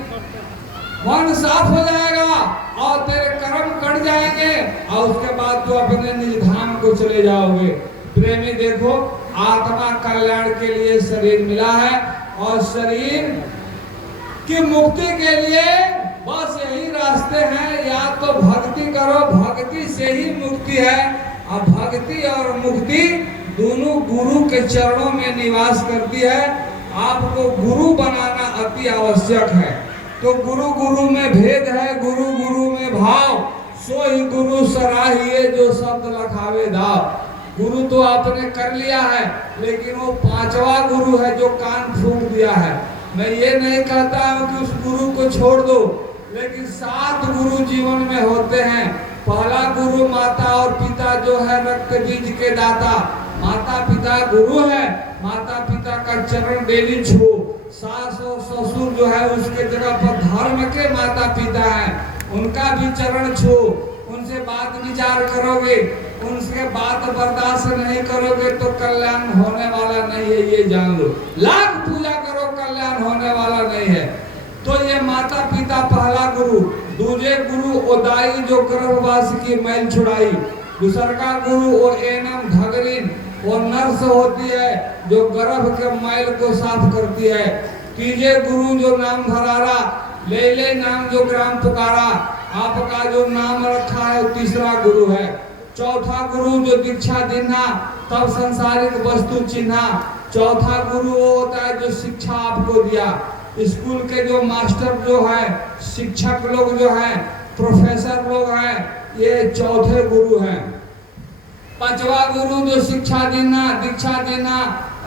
मन साफ हो जाएगा और तेरे कर्म कट जाएंगे, और उसके बाद तो अपने निज धाम को चले जाओगे। प्रेमी देखो, आत्मा कल्याण के लिए शरीर मिला है, और शरीर की मुक्ति के लिए बस यही रास्ते हैं, या तो भक्ति करो, भक्ति से ही मुक्ति है। अब भक्ति और मुक्ति दोनों गुरु के चरणों में निवास करती है। आपको गुरु बनाना अति आवश्यक है। तो गुरु गुरु में भेद है, गुरु गुरु में भाव, सो ही गुरु सराहिए जो शब्द लखावे दाव। गुरु तो आपने कर लिया है, लेकिन वो पांचवा गुरु है जो कान फूंक दिया है। मैं ये नहीं कहता हूँ कि उस गुरु को छोड़ दो, लेकिन 7 गुरु जीवन में होते हैं। पहला गुरु माता और पिता जो है रक्त बीज के दाता, माता पिता गुरु है। माता पिता का चरण डेली छू, सास और ससुर जो है उसके जगह पर धर्म के माता पिता हैं, उनका भी चरण छू, उनसे बात विचार करोगे, उनसे बात बर्दाश्त नहीं करोगे तो कल्याण होने वाला नहीं है, ये जान लो। लाख पूजा करो, कल्याण होने वाला नहीं है। तो ये माता पिता पहला गुरु। दूसरे गुरु ओदाई जो गर्भवास की मैल छुड़ाई। दूसरा गुरु ओ एनम धगरीन, वो नर्स होती है जो गर्भ के मैल को साफ करती है। तीजे गुरु जो नाम धरारा, ले ले नाम जो ग्राम पुकारा, आपका जो नाम रखा है तीसरा गुरु है। चौथा गुरु जो दीक्षा देना, तब संसारिक वस्तु चिन्हा। चौथा गुरु वो होता है जो शिक्षा आपको दिया। स्कूल के जो मास्टर जो है, शिक्षक लोग जो हैं, प्रोफेसर लोग हैं, ये चौथे गुरु हैं। पांचवा गुरु जो शिक्षा देना, दीक्षा देना,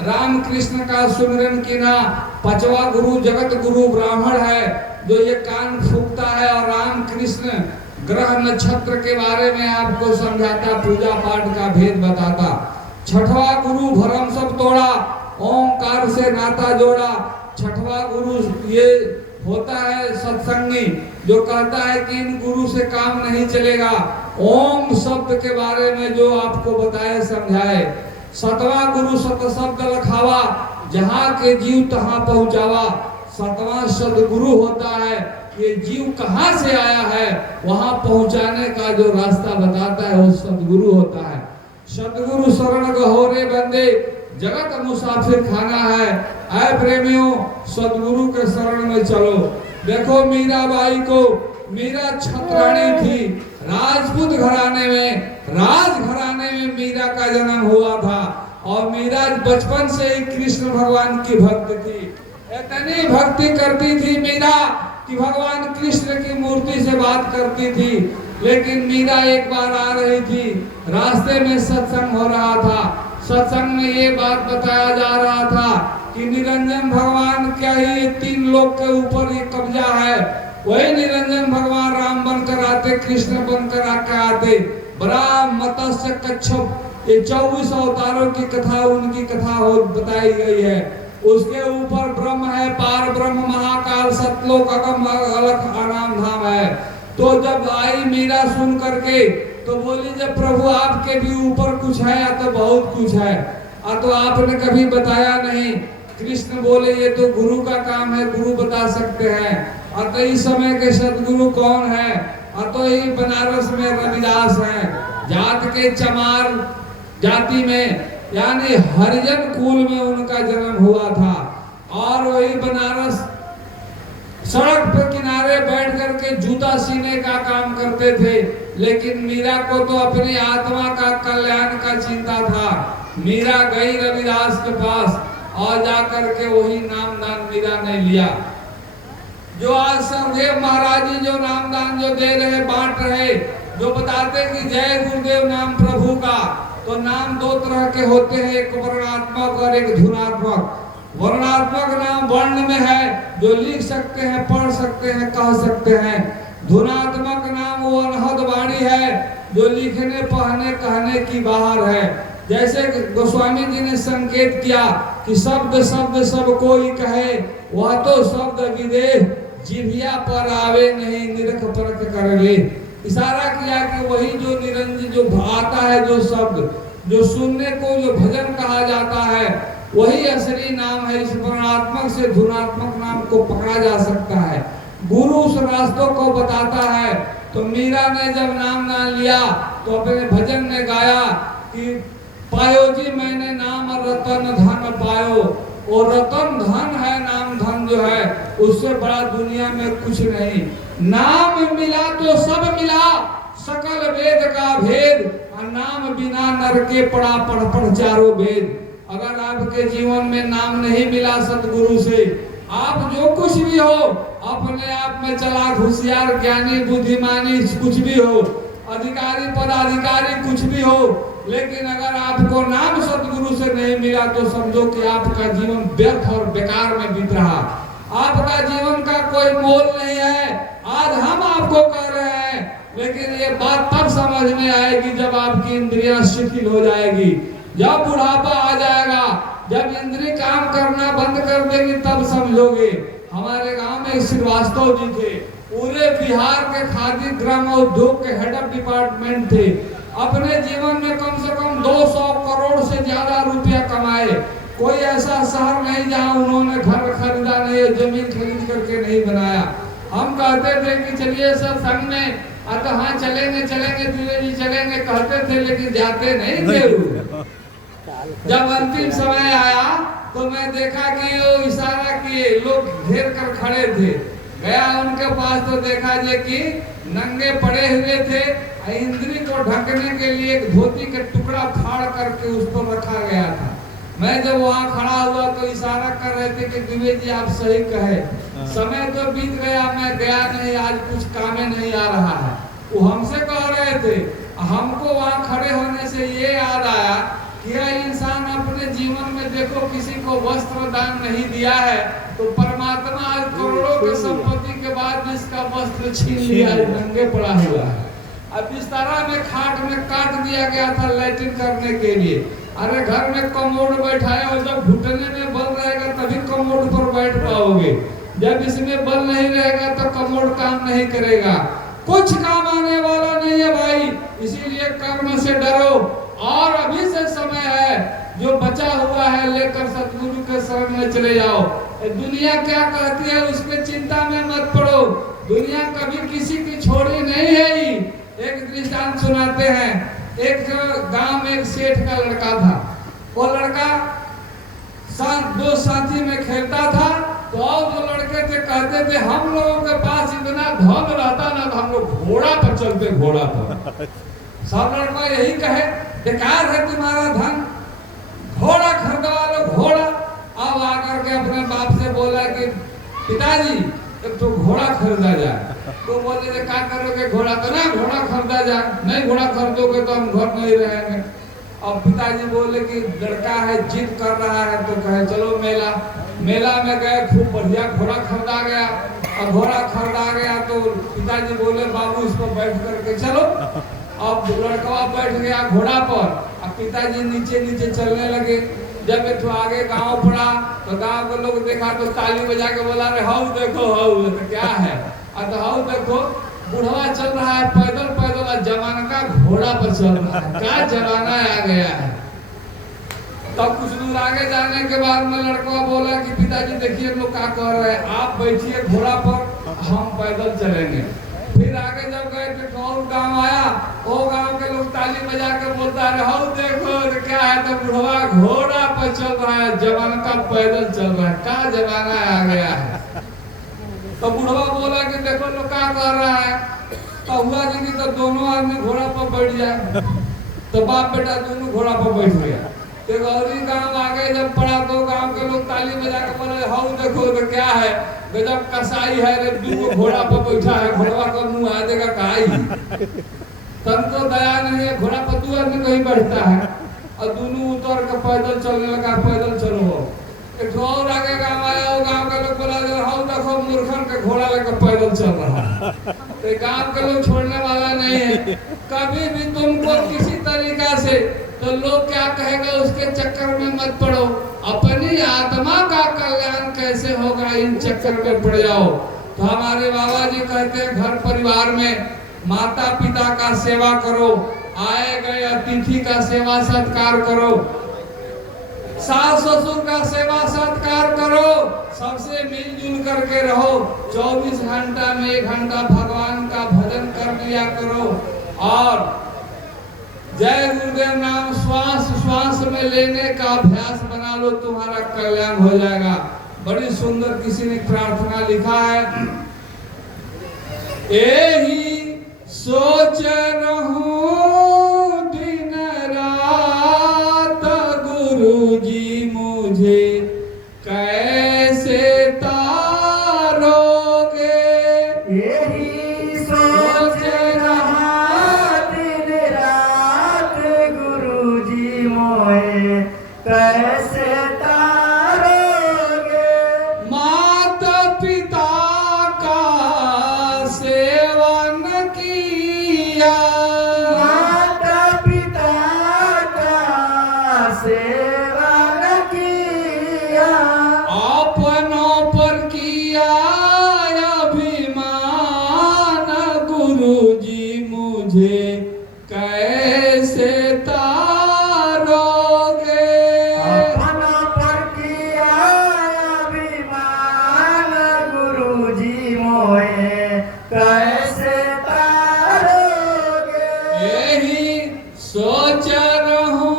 राम कृष्ण का सुमिरन कीना। पांचवा गुरु जगत गुरु ब्राह्मण है जो ये कान फूंकता है और राम कृष्ण ग्रह नक्षत्र के बारे में आपको समझाता, पूजा पाठ का भेद बताता। छठवा गुरु भरम सब तोड़ा, ओंकार से नाता जोड़ा। छठवां गुरु ये होता है सत्संगी, जो कहता है कि इन गुरु से काम नहीं चलेगा, ओम शब्द के बारे में जो आपको बताए समझाए। सतवां गुरु सत शब्द लखावा, जहाँ के जीव तहाँ पहुँचावा। सतवां सदगुरु होता है, ये जीव कहाँ से आया है वहां पहुंचाने का जो रास्ता बताता है वो सदगुरु होता है। सदगुरु शरण गहोरे बंदे, जगत मुसाफिर खाना है। ऐ प्रेमियों, सदगुरु के शरण में चलो। देखो मीराबाई को, मीरा छत्राणी थी, राजपूत घराने में, राजघराने में मीरा का जन्म हुआ था। और मीरा बचपन से ही कृष्ण भगवान की भक्त थी। इतनी भक्ति करती थी मीरा कि भगवान कृष्ण की मूर्ति से बात करती थी। लेकिन मीरा एक बार आ रही थी, रास्ते में सत्संग हो रहा था। सत्संग में ये बात बताया जा रहा था कि निरंजन भगवान क्या ही 3 लोक के ऊपर ये कब्जा है। वही निरंजन भगवान राम बनकर आते, कृष्ण बनकर आते, बराह मत्स्य कच्छप, ये 24 अवतारों की कथा, उनकी कथा हो बताई गई है। उसके ऊपर ब्रह्म है, पार ब्रह्म, महाकाल, सतलोक, अगम अलख आराम धाम है। तो जब आई मीरा सुन करके तो बोली, जब प्रभु आपके भी ऊपर कुछ है या तो बहुत कुछ है, तो आपने कभी बताया नहीं। कृष्ण बोले, ये तो गुरु का काम है, गुरु बता सकते हैं। तो इस समय के सदगुरु कौन है? तो ही बनारस में रविदास हैं। जात के चमार जाति में, यानी हरिजन कुल में उनका जन्म हुआ था। और वही बनारस सड़क पे किनारे बैठ करके जूता सीने का काम करते थे। लेकिन मीरा को तो अपनी आत्मा का कल्याण का चिंता था। मीरा गई रविदास के पास और जाकर के वही नामदान मीरा ने लिया। जो आज सरदेव महाराज जी जो नामदान जो दे रहे, बांट रहे, जो बताते कि जय गुरुदेव नाम प्रभु का, तो नाम 2 तरह के होते हैं, एक वर्णात्मक और एक धुनात्मक। वर्णात्मक नाम वर्ण में है, जो लिख सकते हैं, पढ़ सकते हैं, कह सकते हैं। धुनात्मक नाम वो अनहद वाणी है, जो लिखने, पढ़ने, कहने की बाहर है। जैसे गोस्वामी जी ने संकेत किया कि शब्द शब्द सब कोई कहे, वह तो शब्द विदेह जिभिया पर आवे नहीं, निरख परख कर ले। इशारा किया कि वही जो निरंजन जो आता है, जो शब्द जो सुनने को जो भजन कहा जाता है, वही असली नाम है। इस वर्णात्मक से धुनात्मक नाम को पकड़ा जा सकता है। गुरु उस रास्तों को बताता है। तो मीरा ने जब नाम ना लिया तो अपने भजन में गाया कि पायो जी मैंने नाम रतन धन पायो। और रतन धन है, नाम धन जो है, उससे बड़ा दुनिया में कुछ नहीं। नाम मिला तो सब मिला, सकल वेद का भेद, और नाम बिना नर के पड़ा पढ़ पढ़ चारों वेद। अगर आपके जीवन में नाम नहीं मिला सतगुरु से, आप जो कुछ भी हो, अपने आप में चालाक, होशियार, ज्ञानी, बुद्धिमानी कुछ भी हो, अधिकारी, पदाधिकारी कुछ भी हो, लेकिन अगर आपको नाम सतगुरु से नहीं मिला तो समझो कि आपका जीवन व्यर्थ और बेकार में बीत रहा। आपका जीवन का कोई मोल नहीं है। आज हम आपको कह रहे हैं, लेकिन ये बात तब समझ में आएगी जब आपकी इंद्रियां शिथिल हो जाएगी, जब बुढ़ापा आ जाएगा, जब इंद्रिय काम करना बंद कर देगी, तब समझोगे। हमारे गांव में श्रीवास्तव जी थे, पूरे बिहार के खादी ग्राम उद्योग के हेड ऑफ डिपार्टमेंट थे। अपने जीवन में कम से कम 200 करोड़ से ज्यादा रुपया कमाए। कोई ऐसा शहर नहीं जहां उन्होंने घर खरीदा नहीं, जमीन खरीद करके नहीं बनाया। हम कहते थे कि चलिए सर संग में, तो हाँ चलेंगे चलेंगे द्विवेदी चलेंगे कहते थे, लेकिन जाते नहीं थे। जब अंतिम समय आया तो मैं देखा कि वो इशारा किए, लोग घेर कर खड़े थे। गया उनके पास तो देखा जे कि नंगे पड़े हुए थे। इंद्री को ढकने के लिए एक धोती का टुकड़ा फाड़ करके उस पर रखा गया था। मैं जब वहाँ खड़ा हुआ तो इशारा कर रहे थे कि द्विवेदी आप सही कहे, समय तो बीत गया, मैं गया नहीं, आज कुछ काम नहीं आ रहा है। वो हमसे कह रहे थे। हमको वहाँ खड़े होने से ये याद आया कि यह इंसान अपने जीवन में देखो किसी को वस्त्र दान नहीं दिया है, तो परमात्मा आज करोड़ों के संपत्ति के बाद जिसका वस्त्र छीन लिया, नंगे पड़ा हुआ है। अब बिस्तारा में खाट में काट दिया गया था लैट्रिन करने के लिए। अरे घर में कमोड बैठाया और जब घुटने में बल रहेगा तभी कमोड पर बैठ पाओगे, जब इसमें बल नहीं रहेगा तो कमोड काम नहीं करेगा, कुछ काम आने वाला नहीं है भाई। इसीलिए कर्म से डरो और अभी से समय है, जो बचा हुआ है लेकर सतगुरु के शरण में चले जाओ। दुनिया क्या कहती है उसके चिंता में मत पड़ो, दुनिया कभी किसी की छोड़ी नहीं है ही। एक दृष्टांत सुनाते हैं, एक गांव में एक सेठ का लड़का था, वो लड़का दो साथी में खेलता था, तो और जो लड़के थे कहते थे हम लोगों के पास इतना धन रहता ना तो हम लोग घोड़ा पर चलते, घोड़ा पर। सब लड़का यही कहे बेकार है तुम्हारा धन, घोड़ा खरीदवा लो घोड़ा। अब आकर के अपने बाप से बोला कि पिताजी एक तो घोड़ा खरीदा जाए, तो बोले क्या करोगे घोड़ा, तो ना घोड़ा खरीदा जाए, नहीं घोड़ा खरीदोगे तो हम घर नहीं रहेंगे। अब पिताजी बोले कि लड़का है जिद कर रहा है, तो कहे चलो मेला, मेला में गए, खूब बढ़िया घोड़ा खरीदा गया। और घोड़ा खरीदा गया तो पिताजी बोले बाबू इस पर बैठ करके चलो। अब लड़का बैठ गया घोड़ा पर, अब पिताजी नीचे नीचे चलने लगे। जब एक आगे गांव पड़ा तो गांव के लोग देखा तो ताली बजा के बोला रे हाउ देखो हाउ, तो क्या है, तो हाउ देखो बुढ़वा चल रहा है पैदल पैदल, जमाना का घोड़ा पर चल रहा है, क्या जमाना आ गया है। तब कुछ दूर आगे जाने के बाद में लड़का बोला कि पिताजी देखिए लोग क्या कह रहे हैं, आप बैठिए घोड़ा पर हम पैदल चलेंगे। फिर आगे जब गए तो और गांव आया, वो गांव के लोग ताली बजा के बोलता है हाउ देखो, तो क्या है, तो बुढ़वा घोड़ा पर चल रहा है, जमाना का पैदल चल रहा है, क्या जमाना आ गया है। तो बुढ़वा बोला कि देखो लोग क्या कर रहा है, तो हुआ कि तो दोनों आदमी घोड़ा पर बैठ जाए, तो बाप बेटा दोनों घोड़ा पर बैठ गया। तो गौरी गांव आगे जब पड़ा तो गांव के लोग ताली बजा के बोले हाउ देखो, तो क्या है, गजब कसाई है रे, दो घोड़ा पर बैठा है, घोड़ा का मुंह आ देगा काई, तन तो दया नहीं है, घोड़ा पर दो आदमी कहीं बैठता है। और दोनों उतर के पैदल चलने लगा, पैदल चलो। एक और आगे गांव आया, वो गांव के लोग बोला हाउ देखो मूर्खन के घोड़ा लेकर पैदल चल रहा है। तो गांव के लोग छोड़ने वाला नहीं है, कभी भी तुमको किसी तरीका से तो लोग क्या कहेगा उसके चक्कर में मत पड़ो, अपनी आत्मा का कल्याण कैसे होगा इन चक्कर में पड़ जाओ। तो हमारे बाबा जी कहते हैं घर परिवार में माता पिता का सेवा करो, आए गए अतिथि का सेवा सत्कार करो, सास ससुर का सेवा सत्कार करो, सबसे मिलजुल करके रहो। 24 घंटा में 1 घंटा भगवान का भजन कर लिया करो। और जय गुरुदेव नाम श्वास श्वास में लेने का अभ्यास बना लो, तुम्हारा कल्याण हो जाएगा। बड़ी सुंदर किसी ने प्रार्थना लिखा है, यही सोच रहूं दिन रात गुरुजी मुझे कैसे तारोगे, यही सोच रहा दिन रात गुरुजी मोहे कैसे तारोगे। माता पिता का सेवन किया, माता पिता का सेवन किया, अपनों पर किया अभिमान गुरुजी मुझे कैसे तारोगे। अपना पर किया अभिमान गुरुजी मोहे कैसे तारोगे। यही सोच रहूं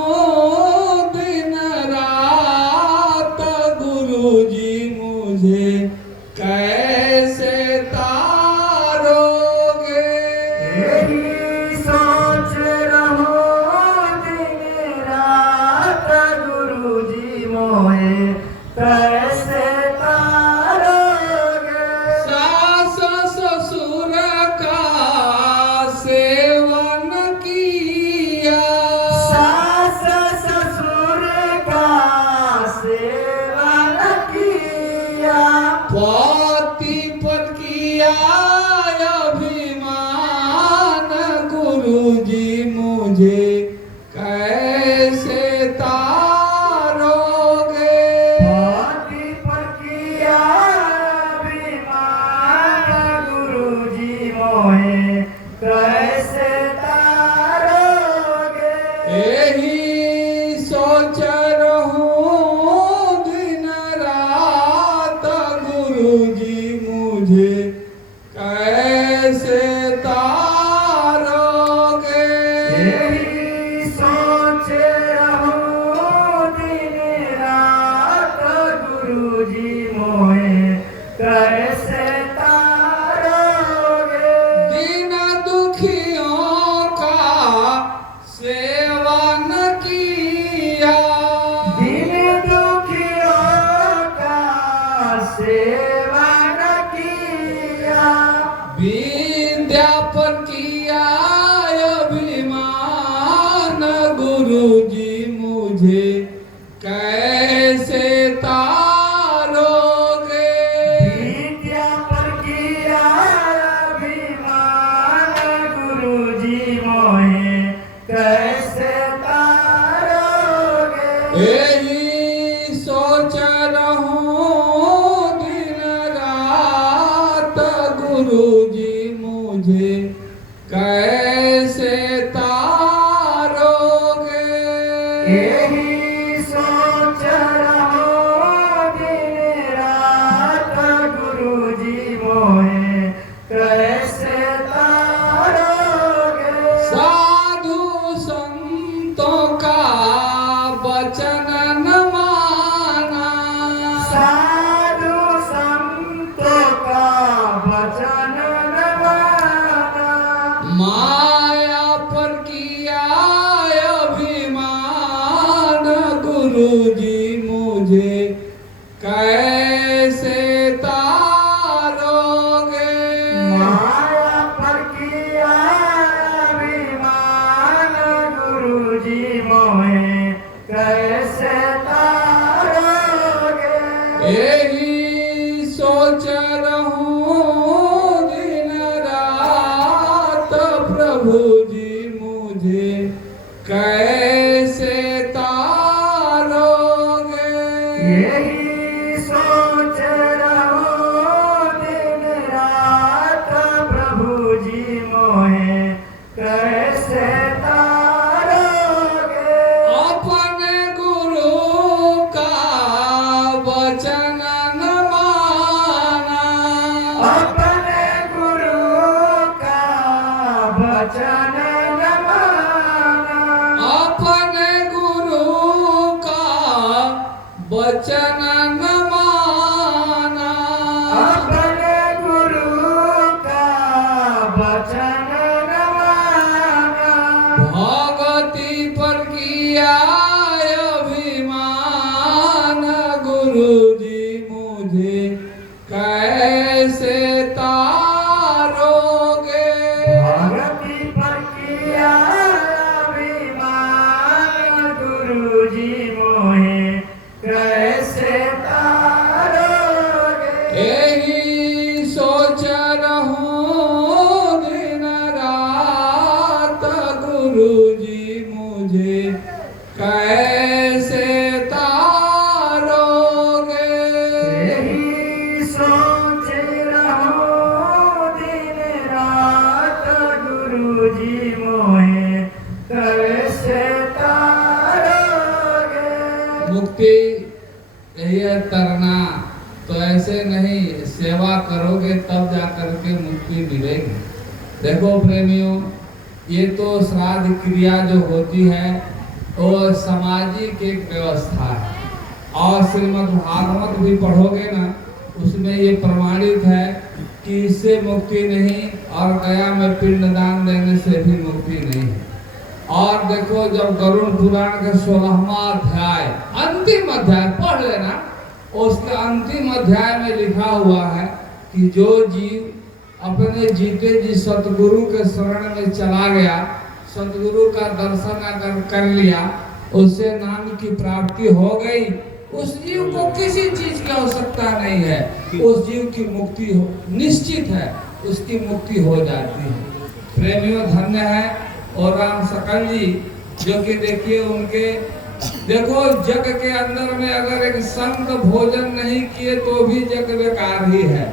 दिन रात गुरुजी मुझे कैसे तारोगे। यही सोच रहो दिन रात गुरुजी मोहे कैसे तारोगे। सास ससुर का सेवन किया, सास ससुर का सेवन किया, पति पर किया अभिमान गुरुजी मुझे कैसे सोच रहूं दिन रात गुरुजी मोहे कैसे तारोगे। दीन दुखियों का सेवन किया, दिन दुखियों का सेवन किया, विद्यापन किया अभिमान गुरुजी मुझे कैसे तारोगे। विद्या पर किया अभिमान गुरुजी मोहे कैसे तारोगे। यही सोच रहूं दिन रात गुरुजी मुझे कैसे तारोगे। यही सोच रहो दिन रात गुरुजी मोहे कैसे तारोगे। साधु संतों का वचन न माना, साधु संतों का वचन न माना, माया पर किया अभिमान गुरुजी मुझे कैसे तारोगे। माया पर किया अभिमान गुरुजी मोहे कैसे तारोगे। यही सोच रहूं दिन रात प्रभु जी मुझे कैसे तारोगे। यही सोच रहो दिन रात प्रभु जी मोहे कैसे तारोगे। अपने गुरु का वचन न माना, अपने गुरु का वचन न माना, अपने गुरु का वचन न माना, अपने गुरु का वचन न माना, भगति पर किया अभिमान गुरुजी मुझे कैसे तारोगे। भगति पर किया अभिमान गुरुजी मोहे कैसे तारोगे। यही सोच रहूं दिन रात गुरुजी मुझे कैसे तारोगे। यही सोच रहो दिन रात गुरुजी मोहे कैसे तारोगे। मुक्ति यही है तरना, तो ऐसे नहीं, सेवा करोगे तब जाकर के मुक्ति मिलेगी। देखो प्रेमियों, ये तो श्राद्ध क्रिया जो होती है वो सामाजिक एक व्यवस्था है, और श्रीमद् भागवत भी पढ़ोगे ना, उसमें ये प्रमाणित है कि इससे मुक्ति नहीं, और गया में पिंडदान देने से भी मुक्ति नहीं है। और देखो, जब गरुड़ पुराण के 16वां अध्याय अंतिम अध्याय पढ़ लेना, उसके अंतिम अध्याय में लिखा हुआ है कि जो जीव अपने जीते जी सतगुरु के शरण में चला गया, सतगुरु का दर्शन अगर कर लिया, उससे नाम की प्राप्ति हो गई। उस जीव को किसी चीज की आवश्यकता नहीं है, उस जीव की मुक्ति निश्चित है, उसकी मुक्ति हो जाती है। प्रेमियों, धन्य है और राम सकल जी, जो कि देखिए उनके, देखो जग के अंदर में अगर एक संत भोजन नहीं किए तो भी जग बेकार ही है।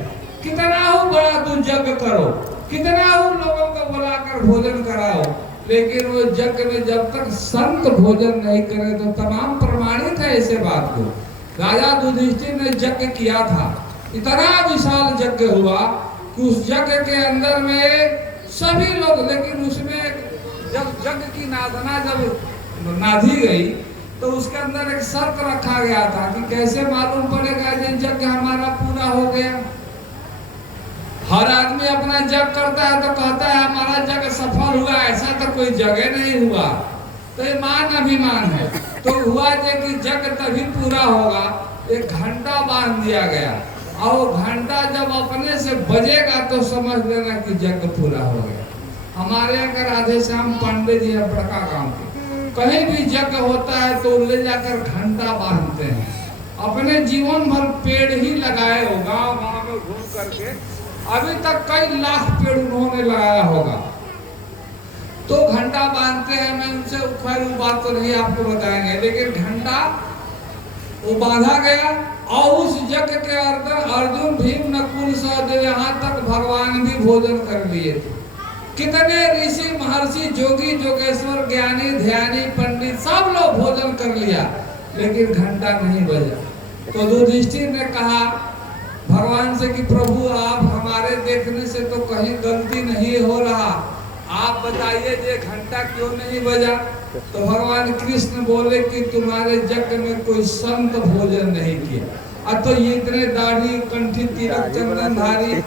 कितना हो बड़ा तू जग करो, कितना हो लोगों को बुलाकर भोजन कराओ, लेकिन वो जग में जब तक संत भोजन नहीं करे तो तमाम प्रमाणित है इसे बात को। राजा युधिष्ठिर ने यज्ञ किया था, इतना विशाल यज्ञ हुआ कि उस यज्ञ के अंदर में सभी लोग, लेकिन उसमें जब यज्ञ की नादना जब नादी गई तो उसके अंदर एक शर्त रखा गया था कि कैसे मालूम पड़ेगा कि यज्ञ हमारा पूरा हो गया। हर आदमी अपना यज्ञ करता है तो कहता है हमारा यज्ञ सफल हुआ, ऐसा तो कोई जगह नहीं हुआ। तो ये मान अभिमान है। तो हुआ कि यज्ञ तभी पूरा होगा, एक घंटा बांध दिया गया और वो घंटा जब अपने से बजेगा तो समझ लेना कि यज्ञ पूरा हो गया। हमारे यहाँ राधे श्याम पांडे जी है बड़का गांव के, कहीं भी यज्ञ होता है तो ले जाकर घंटा बांधते हैं। अपने जीवन भर पेड़ ही लगाए हो, गांव गांव में घूम करके अभी तक कई लाख पेड़ उन्होंने लगाया होगा। तो घंटा बांधते हैं, मैं उनसे खैर वो बात तो नहीं आपको बताएंगे, लेकिन घंटा वो बांधा गया और उस यज्ञ के अंदर अर्जुन भीम नकुल सहदेव यहाँ तक भगवान भी भोजन कर लिए थे। कितने ऋषि महर्षि जोगी जोगेश्वर ज्ञानी ध्यानी पंडित सब लोग भोजन कर लिया, लेकिन घंटा नहीं बजा। तो युधिष्ठिर ने कहा भगवान से कि प्रभु आप हमारे देखने से तो कहीं गलती नहीं हो रहा, आप बताइए ये घंटा क्यों नहीं बजा। तो भगवान कृष्ण बोले कि तुम्हारे यज्ञ में कोई संत भोजन नहीं किया, तो ये इतने दाढ़ी कंठी तिलक चंदनधारी,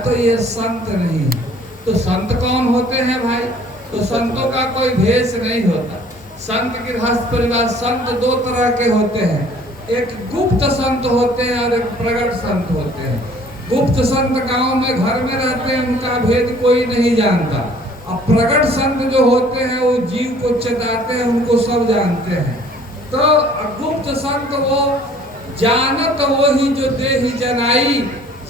तो ये संत नहीं है। तो संत कौन होते हैं भाई? तो संतों का कोई भेष नहीं होता। संत गृहस्थ परिवार, संत दो तरह के होते हैं, एक गुप्त संत होते हैं और एक प्रकट संत होते हैं। गुप्त संत गांव में घर में रहते हैं, उनका भेद कोई नहीं जानता। अब प्रकट संत जो होते हैं वो जीव को चेताते हैं, उनको सब जानते हैं। तो गुप्त संत वो जानत वो ही जो देहि जनाई,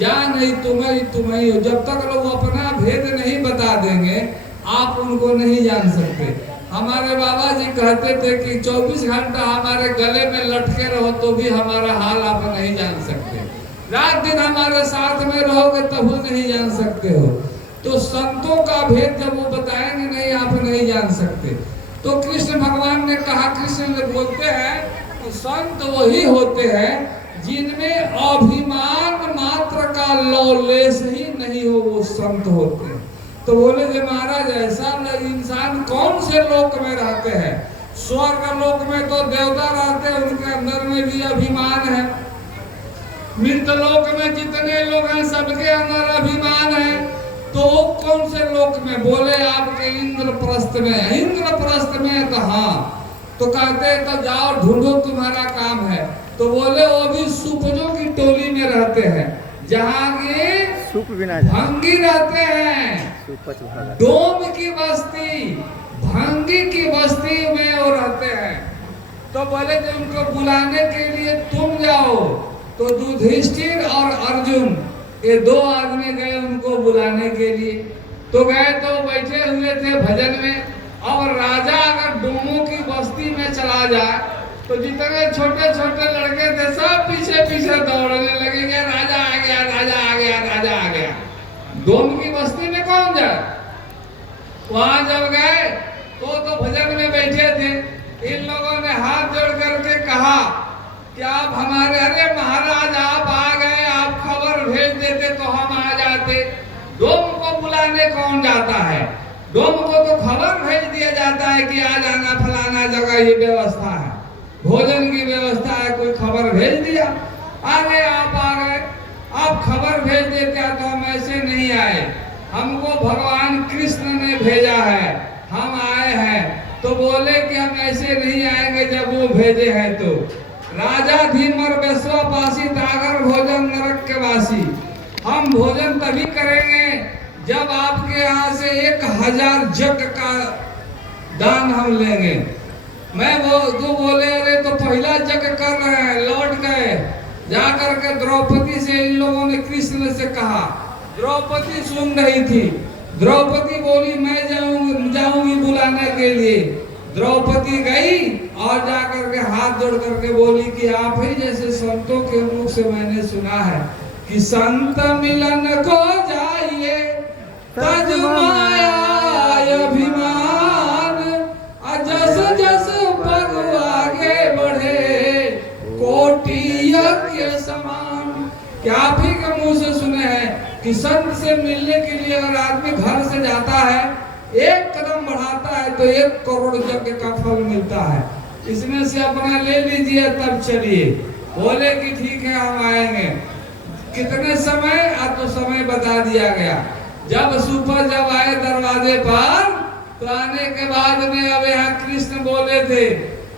जान नहीं तुम्हें हो। जब तक लोग अपना भेद नहीं बता देंगे आप उनको नहीं जान सकते। हमारे बाबा जी कहते थे कि 24 घंटा हमारे गले में लटके रहो तो भी हमारा हाल आप नहीं जान सकते, रात दिन हमारे साथ में रहोगे तब नहीं जान सकते हो। तो संतों का भेद जब वो बताएंगे नहीं आप नहीं जान सकते। तो कृष्ण भगवान ने कहा, कृष्ण ने बोलते हैं कि संत वही होते हैं जिनमें अभिमान मात्र का लौलेस ही नहीं हो, वो संत होते हैं। तो बोले जी महाराज ऐसा इंसान कौन से लोक में रहते हैं? स्वर्ग लोक में तो देवता रहते हैं, उनके अंदर में भी अभिमान है। मृत लोक में जितने लोग हैं सबके अंदर अभिमान है। तो कौन से लोक में? बोले आपके इंद्रप्रस्थ में। इंद्रप्रस्थ में तो हाँ, तो कहते तो जाओ ढूंढो तुम्हारा काम है। तो बोले वो भी सुपजों की टोली में रहते हैं, जहाँ के भंगी रहते हैं, डोम की बस्ती भंगी की बस्ती में वो रहते हैं। तो बोले जो उनको बुलाने के लिए तुम जाओ। तो युधिष्ठिर और अर्जुन ये दो आदमी गए उनको बुलाने के लिए। तो गए तो बैठे हुए थे भजन में। और राजा अगर डोमों की बस्ती में चला जाए तो जितने छोटे छोटे लड़के थे सब पीछे पीछे दौड़ने लगेंगे, राजा आ गया, राजा आ गया, राजा आ गया। डोम की बस्ती में कौन जाए? वहां जब गए तो भजन में बैठे थे। इन लोगों ने हाथ जोड़ करके कहा कि आप हमारे, अरे महाराज आप आ गए, आप खबर भेज देते तो हम आ जाते। डोम को बुलाने कौन जाता है? डोम को तो खबर भेज दिया जाता है कि आ जाना फलाना जगह ये व्यवस्था है, भोजन की व्यवस्था है, कोई खबर भेज दिया, आ गए, आप आ गए। आप खबर भेज देते तो हम ऐसे नहीं आए, हमको भगवान कृष्ण ने भेजा है, हम आए हैं। तो बोले कि हम ऐसे नहीं आएंगे जब वो भेजे हैं। तो राजा धीमर वैश्वापासी दागर भोजन नरक के वासी, हम भोजन तभी करेंगे जब आपके यहाँ से 1000 जग का दान हम लेंगे। मैं वो तो बोले अरे तो पहला जग कर रहे हैं, लौट गए। जाकर के द्रौपदी से इन लोगों ने कृष्ण से कहा, द्रौपदी सुन रही थी। द्रौपदी बोली मैं जाऊंगी बुलाने के लिए। द्रौपदी गई और जाकर के हाथ जोड़ करके बोली कि आप ही जैसे संतों के मुख से मैंने सुना है कि संत मिलन को जाइए तज माया अभिमान, जस जस पग आगे बढ़े कोटि यज्ञ समान। क्या आप ही के मुंह से सुने हैं कि संत से मिलने के लिए अगर आदमी घर से जाता है, एक कदम बढ़ाता है तो 1 करोड़ यज्ञ का फल मिलता है, इसमें से अपना ले लीजिए तब चलिए। बोले कि ठीक है हम आएंगे। कितने समय? अब तो समय बता दिया गया। जब सुपर जब आए दरवाजे पर, तो आने के बाद में अब यहाँ कृष्ण बोले थे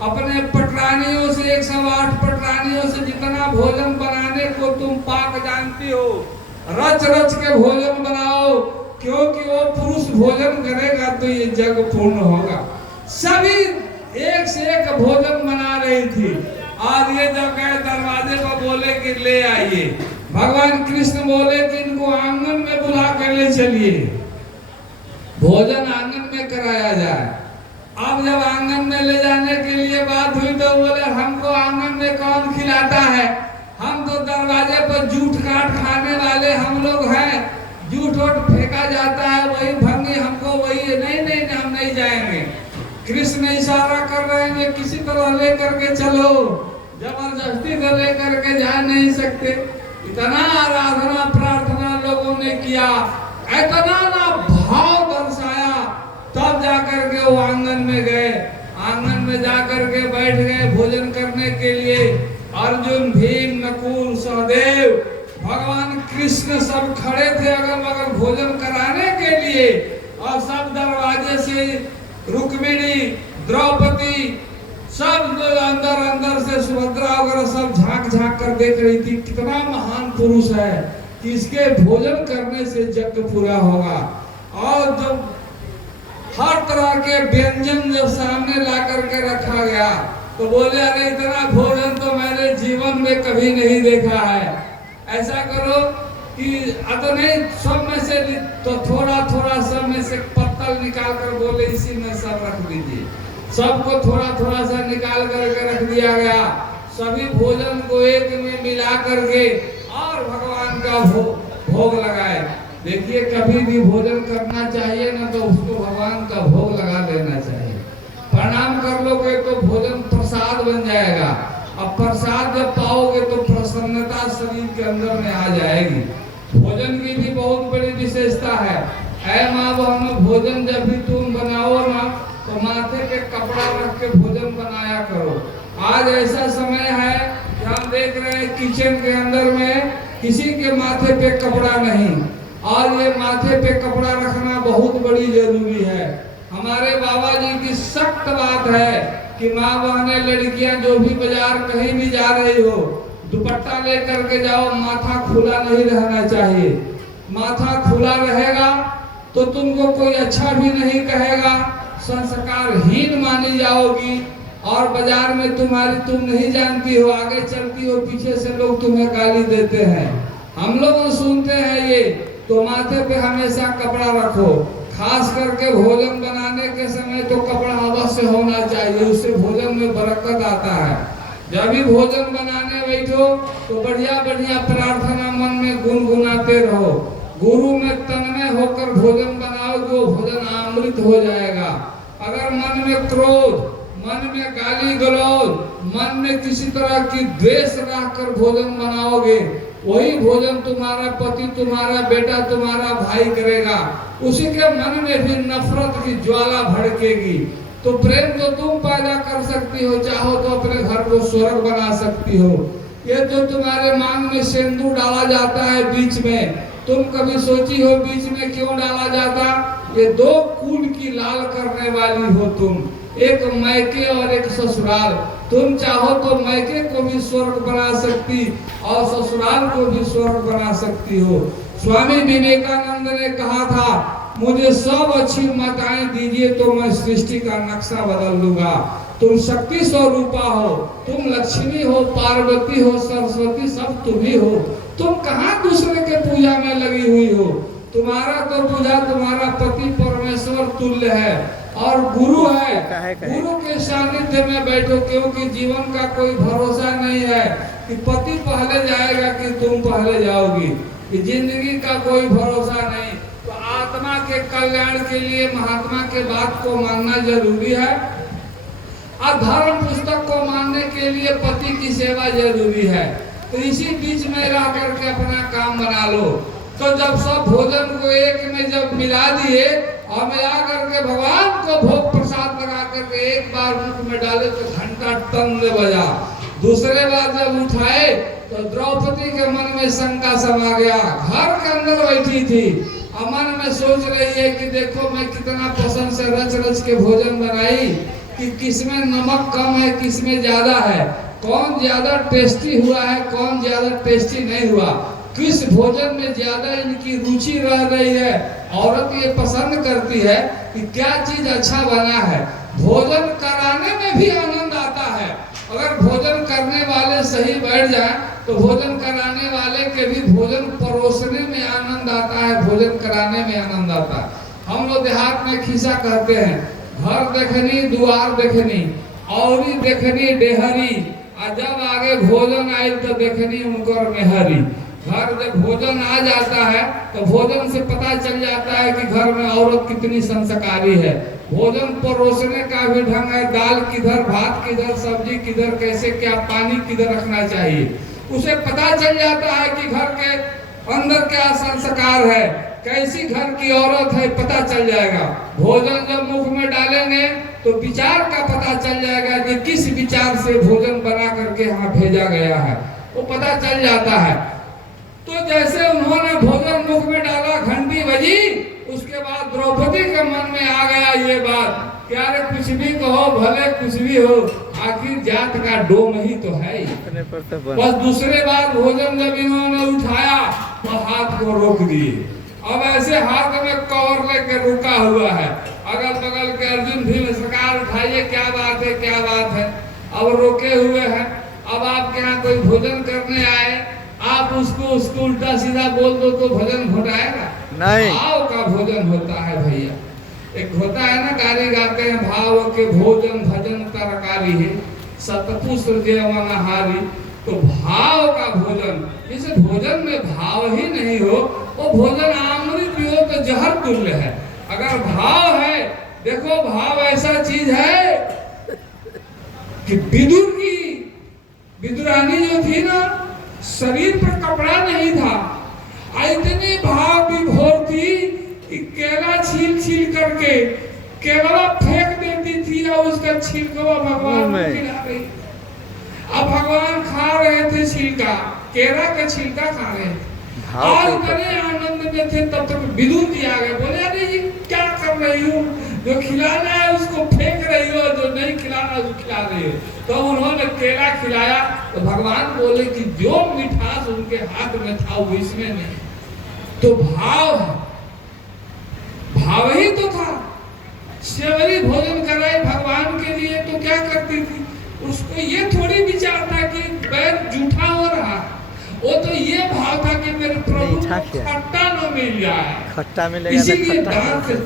अपने पटरानियों से, 108 पटरानियों से जितना भोजन बनाने को तुम पाक जानती हो, रच रच के भोजन बनाओ, क्योंकि वो पुरुष भोजन करेगा तो ये जग पूर्ण होगा। सभी एक से एक भोजन बना रही थी और ये जब गए दरवाजे पर बोले कि ले आइए। भगवान कृष्ण बोले कि इनको आंगन में बुला कर ले चलिए, भोजन आंगन में कराया जाए। अब जब आंगन में ले जाने के लिए बात हुई तो बोले हमको आंगन में कौन खिलाता है, हम तो दरवाजे पर जूठ काट खाने वाले हम लोग हैं, जूठ वोट फेंका जाता है वही भंगी हमको वही। नहीं नहीं हम नहीं जाएंगे। कृष्ण इशारा कर रहे हैं किसी तरह लेकर के चलो, जबरदस्ती तो लेकर के जा नहीं सकते। इतना आराधना प्रार्थना लोगों ने किया, इतना ना भाव दर्शाया, तब जाकर के वो आंगन में गए। आंगन में जाकर के बैठ गए भोजन करने के लिए। अर्जुन, भीम, नकुल, सहदेव, भगवान कृष्ण सब खड़े थे अगल बगल भोजन कराने के लिए। और सब दरवाजे से रुक्मिणी, द्रौपदी, सब लोग अंदर अंदर से सुभद्रा वगैरह सब झांक झांक कर देख रही थी कितना महान पुरुष है कि इसके भोजन करने से यज्ञ पूरा होगा। और जब हर तरह के व्यंजन जब सामने ला करके रखा गया तो बोले अरे इतना भोजन तो मैंने जीवन में कभी नहीं देखा है। ऐसा करो कि नहीं सब में से तो थोड़ा थोड़ा सब में से पत्तल निकाल कर बोले इसी में सब रख दीजिए। सबको थोड़ा थोड़ा सा निकाल करके रख दिया गया। सभी भोजन को एक में मिला करके और भगवान का भोग लगाए। देखिए कभी भी भोजन करना चाहिए ना तो उसको भगवान का भोग लगा देना चाहिए। प्रणाम कर लोगे तो भोजन प्रसाद बन जाएगा। अब प्रसाद जब पाओगे तो प्रसन्नता शरीर के अंदर में आ जाएगी। भोजन की भी बहुत बड़ी विशेषता है। ऐ माँ बहनों, भोजन जब भी तुम बनाओ ना तो माथे पे कपड़ा रख के भोजन बनाया करो। आज ऐसा समय है कि हम देख रहे हैं किचन के अंदर में किसी के माथे पे कपड़ा नहीं, और ये माथे पे कपड़ा रखना बहुत बड़ी जरूरी है। हमारे बाबा जी की सख्त बात है कि माँ बहनें लड़कियां जो भी बाजार कहीं भी जा रही हो दुपट्टा लेकर के जाओ, माथा खुला नहीं रहना चाहिए। माथा खुला रहेगा तो तुमको कोई अच्छा भी नहीं कहेगा, संस्कारहीन मानी जाओगी। और बाजार में तुम नहीं जानती हो, आगे चलती हो पीछे से लोग तुम्हें गाली देते हैं। हम लोग सुनते हैं ये, तो माथे पे हमेशा कपड़ा रखो। खास करके भोजन बनाने के समय तो कपड़ा अवश्य होना चाहिए, उससे भोजन में बरकत आता है। जब भी भोजन बनाने बैठो तो बढ़िया बढ़िया प्रार्थना मन में गुनगुनाते रहो। गुरु में तन्मय होकर भोजन बनाओ, जो भोजन अमृत हो जाएगा। अगर मन में क्रोध, मन में गाली गलौज, मन में किसी तरह की द्वेष रखकर भोजन बनाओगे, वही भोजन तुम्हारा पति, तुम्हारा बेटा, तुम्हारा भाई करेगा। उसी के मन में भी नफरत की ज्वाला भड़केगी। तो प्रेम तो तुम पैदा कर सकती हो, चाहो तो अपने घर को स्वर्ग बना सकती हो। ये जो तुम्हारे मांग में सिंदूर डाला जाता है बीच में, तुम कभी सोची हो बीच में क्यों डाला जाता? ये दो कुल की लाल करने वाली हो तुम, एक मैके और एक ससुराल। तुम चाहो तो मैके को भी स्वर्ग बना सकती और ससुराल को भी स्वर्ग बना सकती हो। स्वामी विवेकानंद ने कहा था, मुझे सब अच्छी माताएं दीजिए तो मैं सृष्टि का नक्शा बदल दूंगा। तुम शक्ति स्वरूपा हो, तुम लक्ष्मी हो, पार्वती हो, सरस्वती, सब तुम ही हो। तुम कहाँ दूसरे के पूजा में लगी हुई हो? तुम्हारा तो पूजा तुम्हारा पति परमेश्वर तुल्य है और गुरु है। गुरु के सानिध्य में बैठो, क्योंकि जीवन का कोई भरोसा नहीं है कि पति पहले जाएगा कि तुम पहले जाओगी। जिंदगी का कोई भरोसा नहीं। तो आत्मा के कल्याण के लिए महात्मा के बात को मानना जरूरी है और धर्म पुस्तक को मानने के लिए पति की सेवा जरूरी है। तो इसी बीच में रह करके अपना काम बना लो। तो जब सब भोजन को एक में जब मिला दिए और मिला करके भगवान को भोग प्रसाद लगा करके एक बार मुख में डाले तो घंटा टन बजा। दूसरे बार जब उठाए तो द्रौपदी के मन में शंका समा गया। घर के अंदर बैठी थी और मन में सोच रही है कि देखो मैं कितना पसंद से रच रच के भोजन बनाई कि किसमें नमक कम है किसमें ज्यादा है, कौन ज्यादा टेस्टी हुआ है कौन ज्यादा टेस्टी नहीं हुआ, किस भोजन में ज्यादा इनकी रुचि रह रही है। औरत ये पसंद करती है कि क्या चीज अच्छा बना है। भोजन कराने में भी आनंद आता है। अगर भोजन करने वाले सही बैठ जाए तो भोजन कराने वाले के भी भोजन परोसने में आनंद आता है, भोजन कराने में आनंद आता है। हम लोग देहात में खिस्सा कहते हैं, घर देखनी द्वार देखनी औरी देखनी डेहरी, और जब आगे भोजन आई तो देखनी उनको मेहरी। घर जब भोजन आ जाता है तो भोजन से पता चल जाता है कि घर में औरत कितनी संस्कारी है। भोजन परोसने का भी ढंग है, दाल किधर भात किधर सब्जी किधर कैसे क्या पानी किधर रखना चाहिए, उसे पता चल जाता है कि घर के अंदर क्या संस्कार है, कैसी घर की औरत है पता चल जाएगा। भोजन जब मुख में डालेंगे तो विचार का पता चल जाएगा कि किस विचार से भोजन बना करके यहाँ भेजा गया है, वो पता चल जाता है। तो जैसे उन्होंने भोजन मुख में डाला घंटी बजी, उसके बाद द्रौपदी के मन में आ गया ये बात कि अरे कुछ भी कहो भले कुछ भी हो, आखिर जात का डोम ही तो है। बस दूसरे बार भोजन जब इन्होंने उठाया तो हाथ को रोक दिए। अब ऐसे हाथ में कवर लेके रुका हुआ है, अगल बगल के अर्जुन भीम सरकार उठाइए क्या बात है क्या बात है। अब रोके हुए हैं। अब आपके यहाँ कोई भोजन करने आए, आप उसको उल्टा सीधा बोल दो तो भोजन घोटाएगा नहीं। भाव का भोजन होता है भैया। एक होता है ना, गाली गाते हैं भाव के भोजन भजन तरकारी है सतपुत्र जेवनहारी। तो भाव का भोजन, जिसे भोजन में भाव ही नहीं हो वो भोजन आमरी पियो तो जहर तुल्य है। अगर भाव है, देखो भाव ऐसा चीज है कि विदुरानी जो थी ना, शरीर पर कपड़ा नहीं था, इतनी भाव विभोर थी कि केला छील करके केला फेंक देती थी और उसका छिलका भगवान को खिला रही। अब भगवान खा रहे थे छिलका, केला का छिलका खा रहे थे और इतने आनंद में थे। तब तक विदुर जी आ गए, बोले अरे ये क्या कर रही हो, जो खिलाना है उसको फेंक रही हो, जो नहीं खिलाना उसको खिला रही हो। तो उन्होंने केला खिलाया तो भगवान बोले कि जो मिठास उनके हाथ में था वो इसमें नहीं। तो भाव ही तो था। सेवरी भोजन कराए भगवान के लिए तो क्या करती थी, उसको ये थोड़ी विचार था कि पैर जूठा हो रहा है, वो तो ये भाव था कि मेरे प्रभु को खट्टा न मिल जाए, खट्टा मिलेगा, इसीलिए दांत से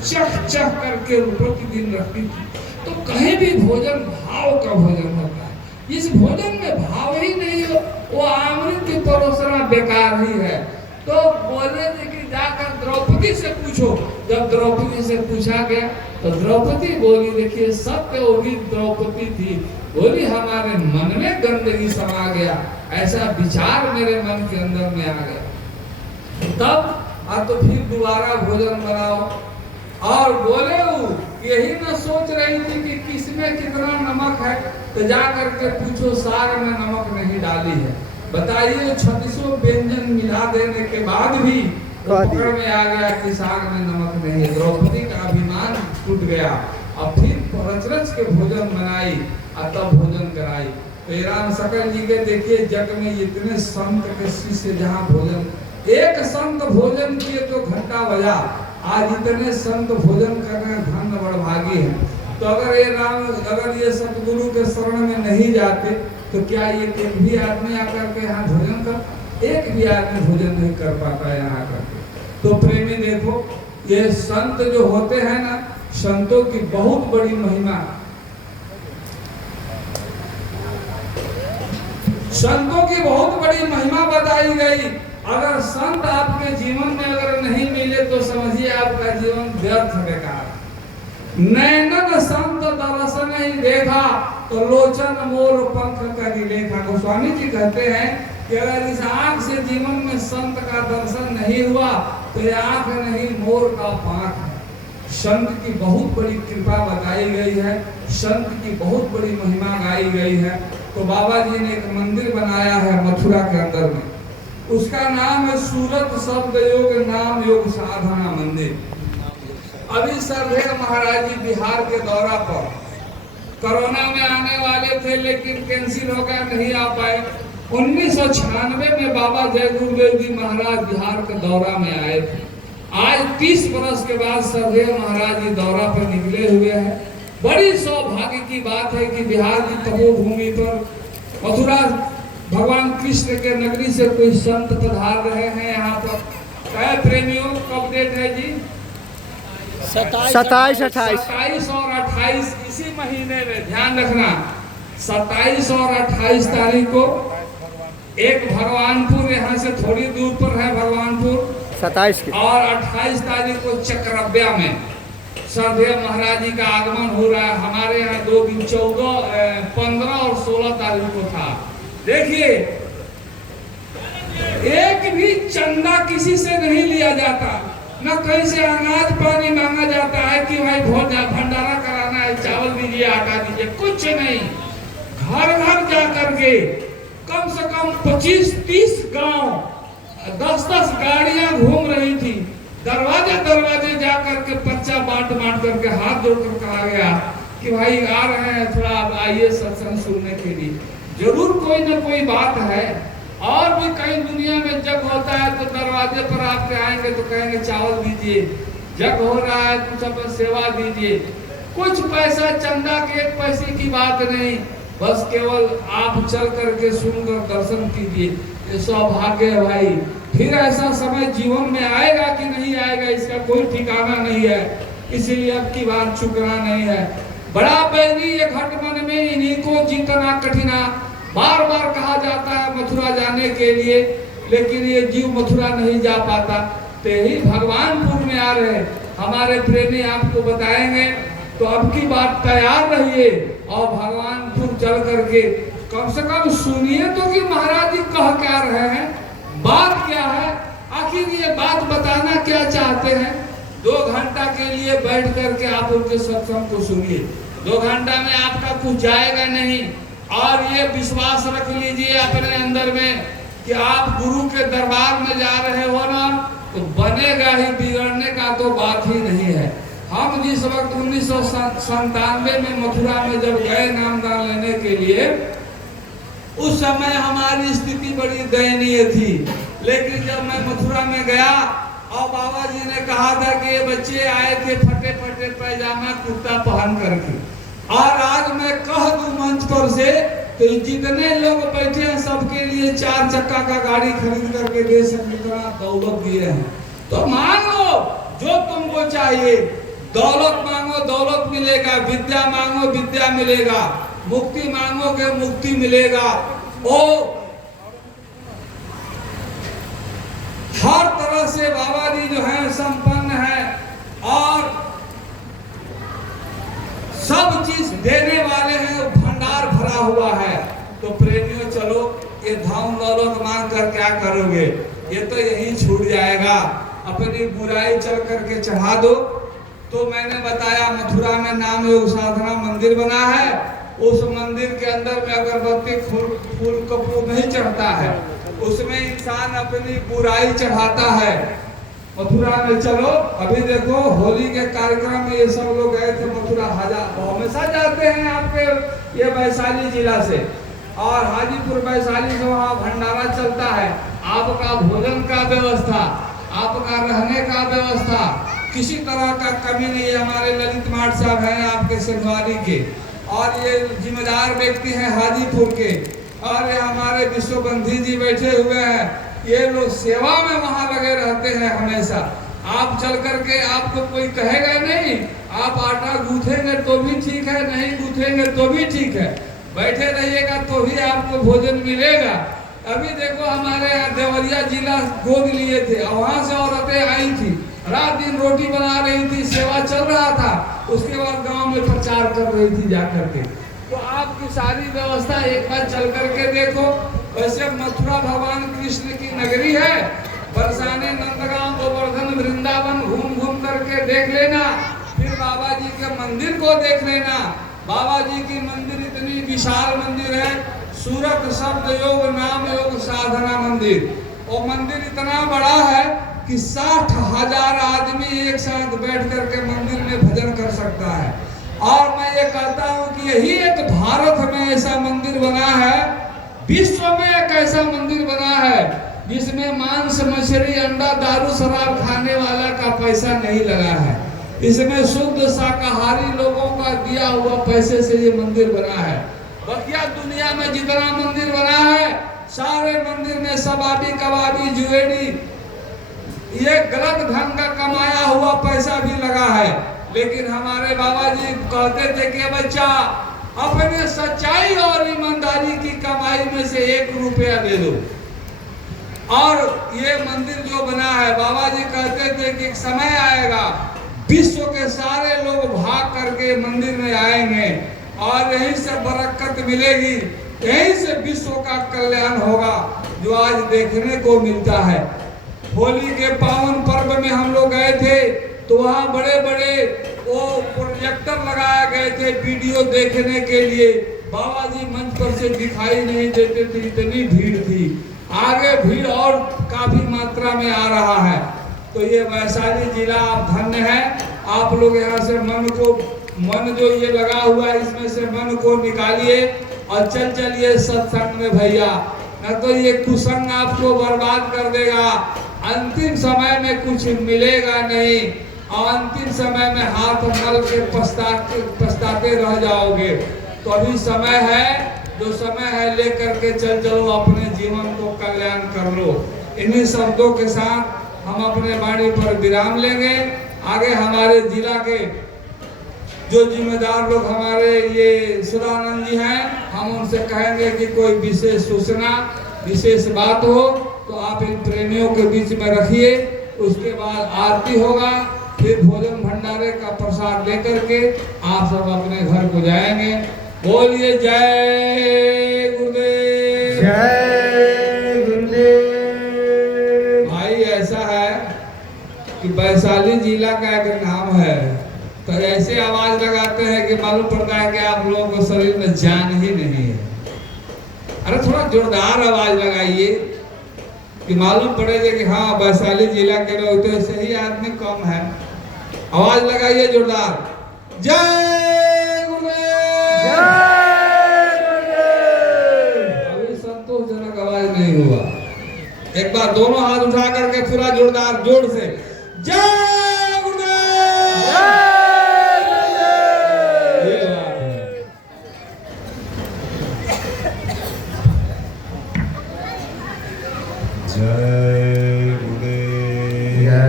चख करके प्रतिदिन रखती थी। तो कहीं भी भोजन भाव का भोजन होता है। इस भोजन में भाव ही नहीं हो वो अमृत की परोसना बेकार ही है। तो बोले कि जाकर द्रौपदी से पूछो। जब द्रौपदी से पूछा गया तो द्रौपदी बोली, देखिए सत्य होगी द्रौपदी थी, बोली हमारे मन में गंदगी समा गया, ऐसा विचार मेरे मन के अंदर में आ गया। तब तो फिर दोबारा भोजन बनाओ। और बोले यही न सोच रही थी कि किसमें कितना नमक है, तो जा करके पूछो साग में नमक नहीं डाली है। बताइए 36 व्यंजन मिला देने के बाद भी पकड़ में आ गया कि साग में नमक नहीं है। द्रौपदी का अभिमान टूट गया। अब फिर रच के भोजन बनाई और तब भोजन कराई। तो राम सकल जी के देखिए जग में इतने संत के शिष्य, जहाँ भोजन एक संत भोजन किए तो घंटा बजा। आज इतने संत भोजन कर रहे हैं, धन्य बड़भागी है। तो अगर ये सतगुरु के शरण में नहीं जाते तो क्या ये एक भी आदमी आकर के यहाँ भोजन कर, एक भी आदमी भोजन नहीं कर पाता है यहाँ करके। तो प्रेमी देखो, ये संत जो होते हैं ना, संतों की बहुत बड़ी महिमा, संतों की बहुत बड़ी महिमा बताई गई। अगर संत आपके जीवन में अगर नहीं मिले तो समझिए आपका जीवन व्यर्थ बेकार। नैनन संत दर्शन ही देखा तो लोचन मोर पंख करी लेखा। गोस्वामी जी कहते हैं कि अगर इस आंख से जीवन में संत का दर्शन नहीं हुआ तो ये आंख नहीं मोर का पंख है। संत की बहुत बड़ी कृपा बताई गई है, संत की बहुत बड़ी महिमा गाई गई है। तो बाबा जी ने एक मंदिर बनाया है मथुरा के अंदर में, उसका नाम है सूरत शब्द योग नाम योग साधना मंदिर। अभी सरदेव महाराज जी बिहार के दौरा पर कोरोना में आने वाले थे, लेकिन कैंसिल हो गया, नहीं आ पाए। 1996 में बाबा जय गुरुदेव जी महाराज बिहार के दौरा में आए थे। आज 30 वर्ष के बाद सरदेव महाराज जी दौरा पर निकले हुए हैं। बड़ी सौभाग्य की बात है कि बिहार की तपोभूमि पर मथुरा भगवान कृष्ण के नगरी से कोई संत पधार रहे हैं यहाँ पर। क्या प्रेमियों, कब डेट है जी? 27, 28 27 और 28 इसी महीने में, ध्यान रखना। 27 और 28 तारीख को एक भगवानपुर, यहाँ से थोड़ी दूर पर है भगवानपुर, 27 की, और 28 तारीख को चक्रव्या में सरदेव महाराज जी का आगमन हो रहा है। हमारे यहाँ 2 दिन 14, 15 और 16 तारीख को था। देखिए, एक भी चंदा किसी से नहीं लिया जाता, न कहीं से अनाज पानी मांगा जाता है कि भाई भंडारा कराना है, चावल दीजिए, आटा दीजिए, कुछ नहीं। घर घर जा करके कम से कम 25-30 गांव, 10-10 गाड़ियां घूम रही थी, दरवाजे दरवाजे जा करके पर्चा बांट करके हाथ जोड़कर कहा गया कि भाई आ रहे हैं, थोड़ा आप आइए सत्संग सुनने के लिए। जरूर कोई ना कोई बात है। और भी कहीं दुनिया में जग होता है तो दरवाजे पर आपके आएंगे तो कहेंगे चावल दीजिए, जग हो रहा है तो सब सेवा दीजिए। कुछ पैसा चंदा के 1 पैसे की बात नहीं, बस केवल आप चल करके सुनकर दर्शन कीजिए। ये सौभाग्य है भाई। फिर ऐसा समय जीवन में आएगा कि नहीं आएगा, इसका कोई ठिकाना नहीं है, इसीलिए अब की बात चुकना नहीं है। बड़ा बैरी ये घट मन में इन्हीं को जीतना कठिना, बार बार कहा जाता है मथुरा जाने के लिए, लेकिन ये जीव मथुरा नहीं जा पाता। तो यही भगवानपुर में आ रहे हमारे प्रेमी आपको बताएंगे। तो अब की बात तैयार रहिए और भगवानपुर चल करके कम से कम सुनिए तो कि महाराज जी कह क्या रहे हैं, बात क्या है, आखिर ये बात बताना क्या चाहते हैं। 2 घंटा के लिए बैठ करके आप उनके सत्संग को सुनिए। 2 घंटा में आपका कुछ जाएगा नहीं। और ये विश्वास रख लीजिए अपने अंदर में कि आप गुरु के दरबार में जा रहे हो ना, तो बनेगा ही, बिगड़ने का तो बात ही नहीं है। हम जिस वक्त 1997 में मथुरा में जब गए नामदान लेने के लिए, उस समय हमारी स्थिति बड़ी दयनीय थी। लेकिन जब मैं मथुरा में गया और बाबा जी ने कहा था कि ये बच्चे आए थे फटे फटे पैजामा कुर्ता पहन करके, और आज मैं कह दूं मंच पर से तो जितने लोग बैठे हैं सबके लिए 4 चक्का का गाड़ी खरीद करके दे सकते, इतना दौलत दिए हैं। तो मांगो जो तुमको चाहिए, दौलत मांगो दौलत मिलेगा, विद्या मांगो विद्या मिलेगा, मुक्ति मांगोगे मुक्ति मिलेगा। ओ हर तरह से बाबा जी जो है संपन्न है और सब चीज देने वाले हैं, भंडार भरा हुआ है। तो प्रेमियों चलो, ये धन दौलत मांग कर क्या करोगे, ये तो यही छूट जाएगा। अपनी बुराई चल करके चढ़ा दो। तो मैंने बताया मथुरा में नाम योग साधना मंदिर बना है, उस मंदिर के अंदर में अगरबत्ती फूल कपूर नहीं चढ़ता है, उसमें इंसान अपनी बुराई चढ़ाता है। मथुरा में चलो, अभी देखो होली के कार्यक्रम में ये सब लोग गए थे मथुरा, हमेशा जाते हैं आपके ये वैशाली जिला से, और हाजीपुर वैशाली से वहाँ भंडारा चलता है। आपका भोजन का व्यवस्था, आपका रहने का व्यवस्था, किसी तरह का कमी नहीं है। हमारे ललित माठ साहब हैं आपके सिंधवानी के, और ये जिम्मेदार व्यक्ति हैं हाजीपुर के, और ये हमारे विश्वबंधी जी बैठे हुए हैं। ये लोग सेवा में वहाँ लगे रहते हैं हमेशा। आप चल करके आपको कोई कहेगा नहीं, आप आटा गूंथेंगे तो भी ठीक है, नहीं गूंथेंगे तो भी ठीक है, बैठे रहिएगा तो भी आपको भोजन मिलेगा। अभी देखो हमारे यहाँ देवरिया जिला गोद लिए थे, वहाँ से औरतें आई थी, रात दिन रोटी बना रही थी, सेवा चल रहा था, उसके बाद गांव में प्रचार कर रही थी जाकर के। तो आपकी सारी व्यवस्था एक बार चल करके देखो। वैसे मथुरा भगवान कृष्ण की नगरी है, बरसाने, नंदगांव, गोवर्धन, वृंदावन घूम घूम करके देख लेना। फिर बाबा जी के मंदिर को देख लेना। बाबा जी की मंदिर इतनी विशाल मंदिर है, सूरत शब्द योग नाम योग साधना मंदिर। वो मंदिर इतना बड़ा है कि 60,000 आदमी एक साथ बैठ करके मंदिर में भजन कर सकता है। और मैं ये कहता हूँ कि यही एक भारत में ऐसा मंदिर बना है, विश्व में एक ऐसा मंदिर बना है जिसमें मांस मछली अंडा दारू शराब खाने वाला का पैसा नहीं लगा है। इसमें शुद्ध शाकाहारी लोगों का दिया हुआ पैसे से ये मंदिर बना है। बकिया दुनिया में जितना मंदिर बना है, सारे मंदिर में शबाबी कबाबी जुएरी ये गलत ढंग का कमाया हुआ पैसा भी लगा है। लेकिन हमारे बाबा जी कहते थे कि बच्चा अपने सच्चाई और ईमानदारी की कमाई में से 1 रुपया दे दो। और ये मंदिर जो बना है, बाबा जी कहते थे कि एक समय आएगा विश्व के सारे लोग भाग करके मंदिर में आएंगे और यहीं से बरकत मिलेगी, यहीं से विश्व का कल्याण होगा, जो आज देखने को मिलता है। होली के पावन पर्व में हम लोग गए थे तो वहाँ बड़े बड़े वो प्रोजेक्टर लगाए गए थे वीडियो देखने के लिए। बाबा जी मंच पर से दिखाई नहीं देते थे, इतनी भीड़ थी। आगे भीड़ और काफी मात्रा में आ रहा है। तो ये वैशाली जिला आप धन्य है, आप लोग यहाँ से मन जो ये लगा हुआ है इसमें से मन को निकालिए और चलिए सत्संग में भैया, न तो ये कुसंग आपको बर्बाद कर देगा। अंतिम समय में कुछ मिलेगा नहीं और अंतिम समय में हाथ मल के पछताते रह जाओगे। तो अभी समय है, जो समय है लेकर के चलो, अपने जीवन को कल्याण कर लो। इन्हीं शब्दों के साथ हम अपने वाणी पर विराम लेंगे। आगे हमारे जिला के जो जिम्मेदार लोग हमारे ये सदानंद जी हैं, हम उनसे कहेंगे कि कोई विशेष सूचना विशेष बात हो तो आप इन प्रेमियों के बीच में रखिए। उसके बाद आरती होगा, फिर भोजन भंडारे का प्रसाद लेकर के आप सब अपने घर को जाएंगे। बोलिए जय गुरुदेव, जय गुरुदेव। भाई ऐसा है कि वैशाली जिला का एक नाम है, तो ऐसे आवाज लगाते हैं कि मालूम पड़ता है कि आप लोगों को शरीर में जान ही नहीं है। अरे थोड़ा जोरदार आवाज लगाइए कि मालूम पड़ेगा कि हाँ वैशाली जिला के लोग, तो सही आदमी कम है। आवाज लगाइए जोरदार, जय गुरुदेव। अभी संतोषजनक आवाज नहीं हुआ। एक बार दोनों हाथ उठा करके पूरा जोरदार जोर से जय गुरुदेव। ये बात है। जय गुरुदेव, जय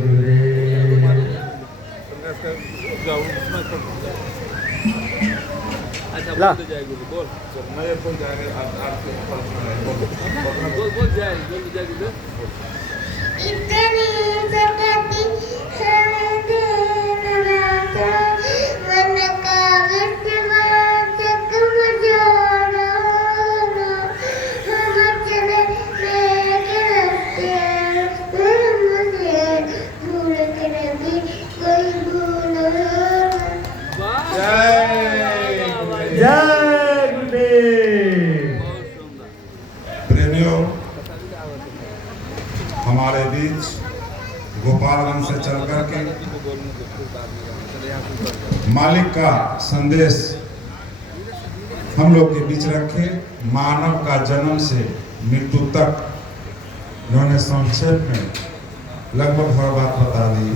गुरुदेव। ला मैं बोल जाएगा बोल जय गुरुदेव। इतनी सकती है दिन रात, मन का विश्वासक मजाना, हम चले लेके रखते मुझे भूल कर भी कोई भूल। जय गुरुदेव। प्रेमियों, हमारे बीच गोपालगंज से चल करके मालिक का संदेश हम लोग के बीच रखे। मानव का जन्म से मृत्यु तक उन्होंने संक्षेप में लगभग हर बात बता दी।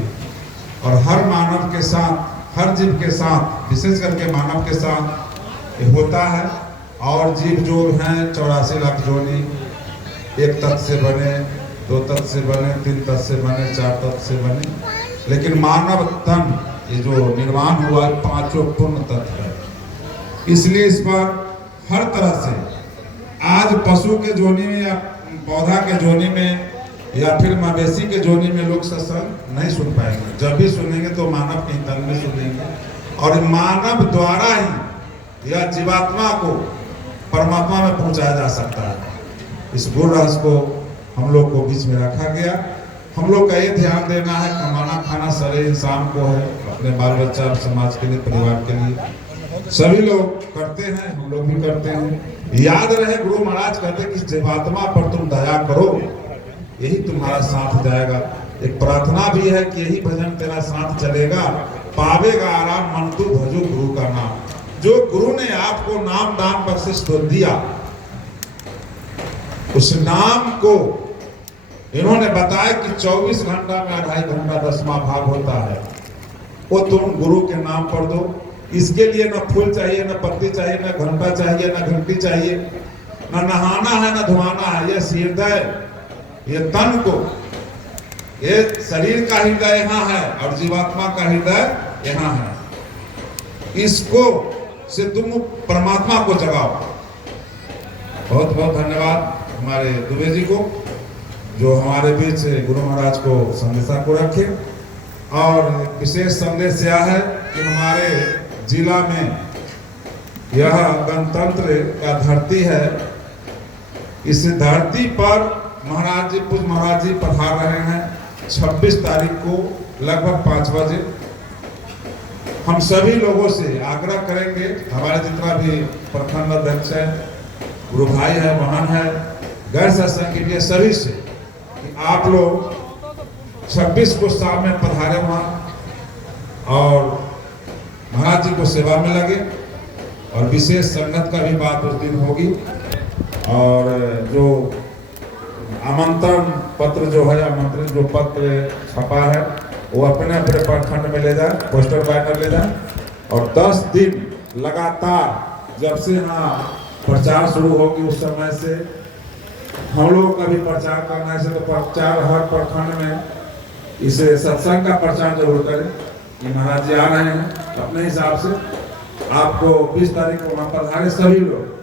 और हर मानव के साथ, हर जीव के साथ, विशेष करके मानव के साथ ये होता है। और जीव जो हैं 84 लाख जोनी, एक तत्व से बने, 2 तत्व से बने, 3 तत्व से बने, 4 तत्व से बने। लेकिन मानव तन ये जो निर्माण हुआ 5 पूर्ण तत्व है। इसलिए इस पर हर तरह से आज पशु के जोनी में या पौधा के जोनी में या फिर मवेशी के जोनी में लोग सत्संग नहीं सुन पाएंगे। जब भी सुनेंगे तो मानव के तन में सुनेंगे। और मानव द्वारा ही यह जीवात्मा को परमात्मा में पहुंचाया जा सकता है। इस गुण रहस्य को हम लोग को बीच में रखा गया। हम लोग का ये ध्यान देना है, कमाना खाना सारे इंसान को है। अपने बाल बच्चा, समाज के लिए, परिवार के लिए। सभी लोग करते हैं, हम लोग भी करते हैं। याद रहे, गुरु महाराज कहते कि जीवात्मा पर तुम दया करो, यही तुम्हारा साथ जाएगा। एक प्रार्थना भी है कि यही भजन तेरा साथ चलेगा, पावेगा आराम मन तू भजो गुरु का नाम। जो गुरु ने आपको नाम दान बख्शिश तो दिया, उस नाम को इन्होंने बताया कि 24 घंटा में 2.5 घंटा 10वां भाग होता है, वो तुम गुरु के नाम पर दो। इसके लिए न फूल चाहिए, न पत्ती चाहिए, न घंटा चाहिए, न घंटी चाहिए, न नहाना है, न धुआना है। ये हृदय, ये तन को, ये शरीर का हृदय यहाँ है और जीवात्मा का हृदय यहाँ है। इसको से तुम परमात्मा को जगाओ। बहुत बहुत धन्यवाद हमारे दुबे जी को, जो हमारे बीच गुरु महाराज को संदेशा को रखे। और विशेष संदेश यह है कि हमारे जिला में यह गणतंत्र का धरती है। इस धरती पर महाराज जी, पूज्य महाराज जी पधार रहे हैं 26 तारीख को लगभग 5 बजे। हम सभी लोगों से आग्रह करेंगे, हमारे जितना भी प्रखंड अध्यक्ष है, गुरु भाई है, महान है, गैर सत्संग के लिए सभी से, कि आप लोग 26 को शाम में पधारे वहाँ और महाराज जी को सेवा में लगे। और विशेष संगत का भी बात उस दिन होगी। और जो आमंत्रण पत्र जो है, आमंत्रित जो पत्र छपा है, वो अपने अपने प्रखंड में ले जाए, पोस्टर बैनर ले जाए। और 10 दिन लगातार, जब से यहाँ प्रचार शुरू होगी उस समय से हम लोगों का भी प्रचार करना है। तो प्रचार हर प्रखंड में इस सत्संग का प्रचार जरूर करें कि महाराज जी आ रहे हैं। अपने हिसाब से आपको 20 तारीख को वहाँ पधारे, सभी लोग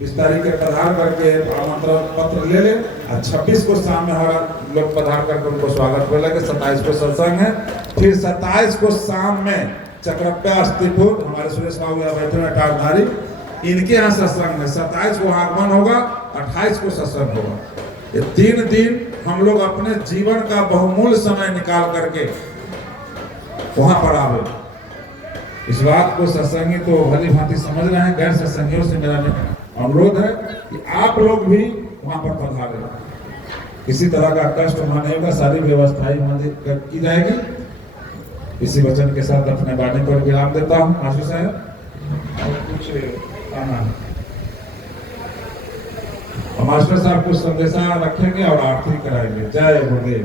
20 तारीख के पधार करके आमंत्रण पत्र ले लें। और 26 को शाम में हर लोग पधार करके उनको स्वागत कर लगे। 27 को सत्संग है, फिर 27 को शाम में चक्रप्या अस्थिपुर हमारे सुरेश बाबू यहाँ बैठे हुए टारधारी, इनके यहाँ सत्संग है। 27 को आगमन होगा, 28 को सत्संग होगा। ये 3 दिन हम लोग अपने जीवन का बहुमूल्य समय निकाल करके वहां पर आवे। इस बात को सत्संगी तो भली भांति समझ रहे हैं, गैर सत्संगियों से मेरा अनुरोध है कि आप लोग भी वहां पर पधारें। किसी तरह का कष्ट वहां नहीं होगा, सारी व्यवस्थाएं वहां की जाएगी। इसी वचन के साथ अपने वाणी पर विराम देता हूँ। आशीष है और कुछ कहना है? मास्टर साहब कुछ संदेशा रखेंगे और आरती कराएंगे। जय गुरुदेव।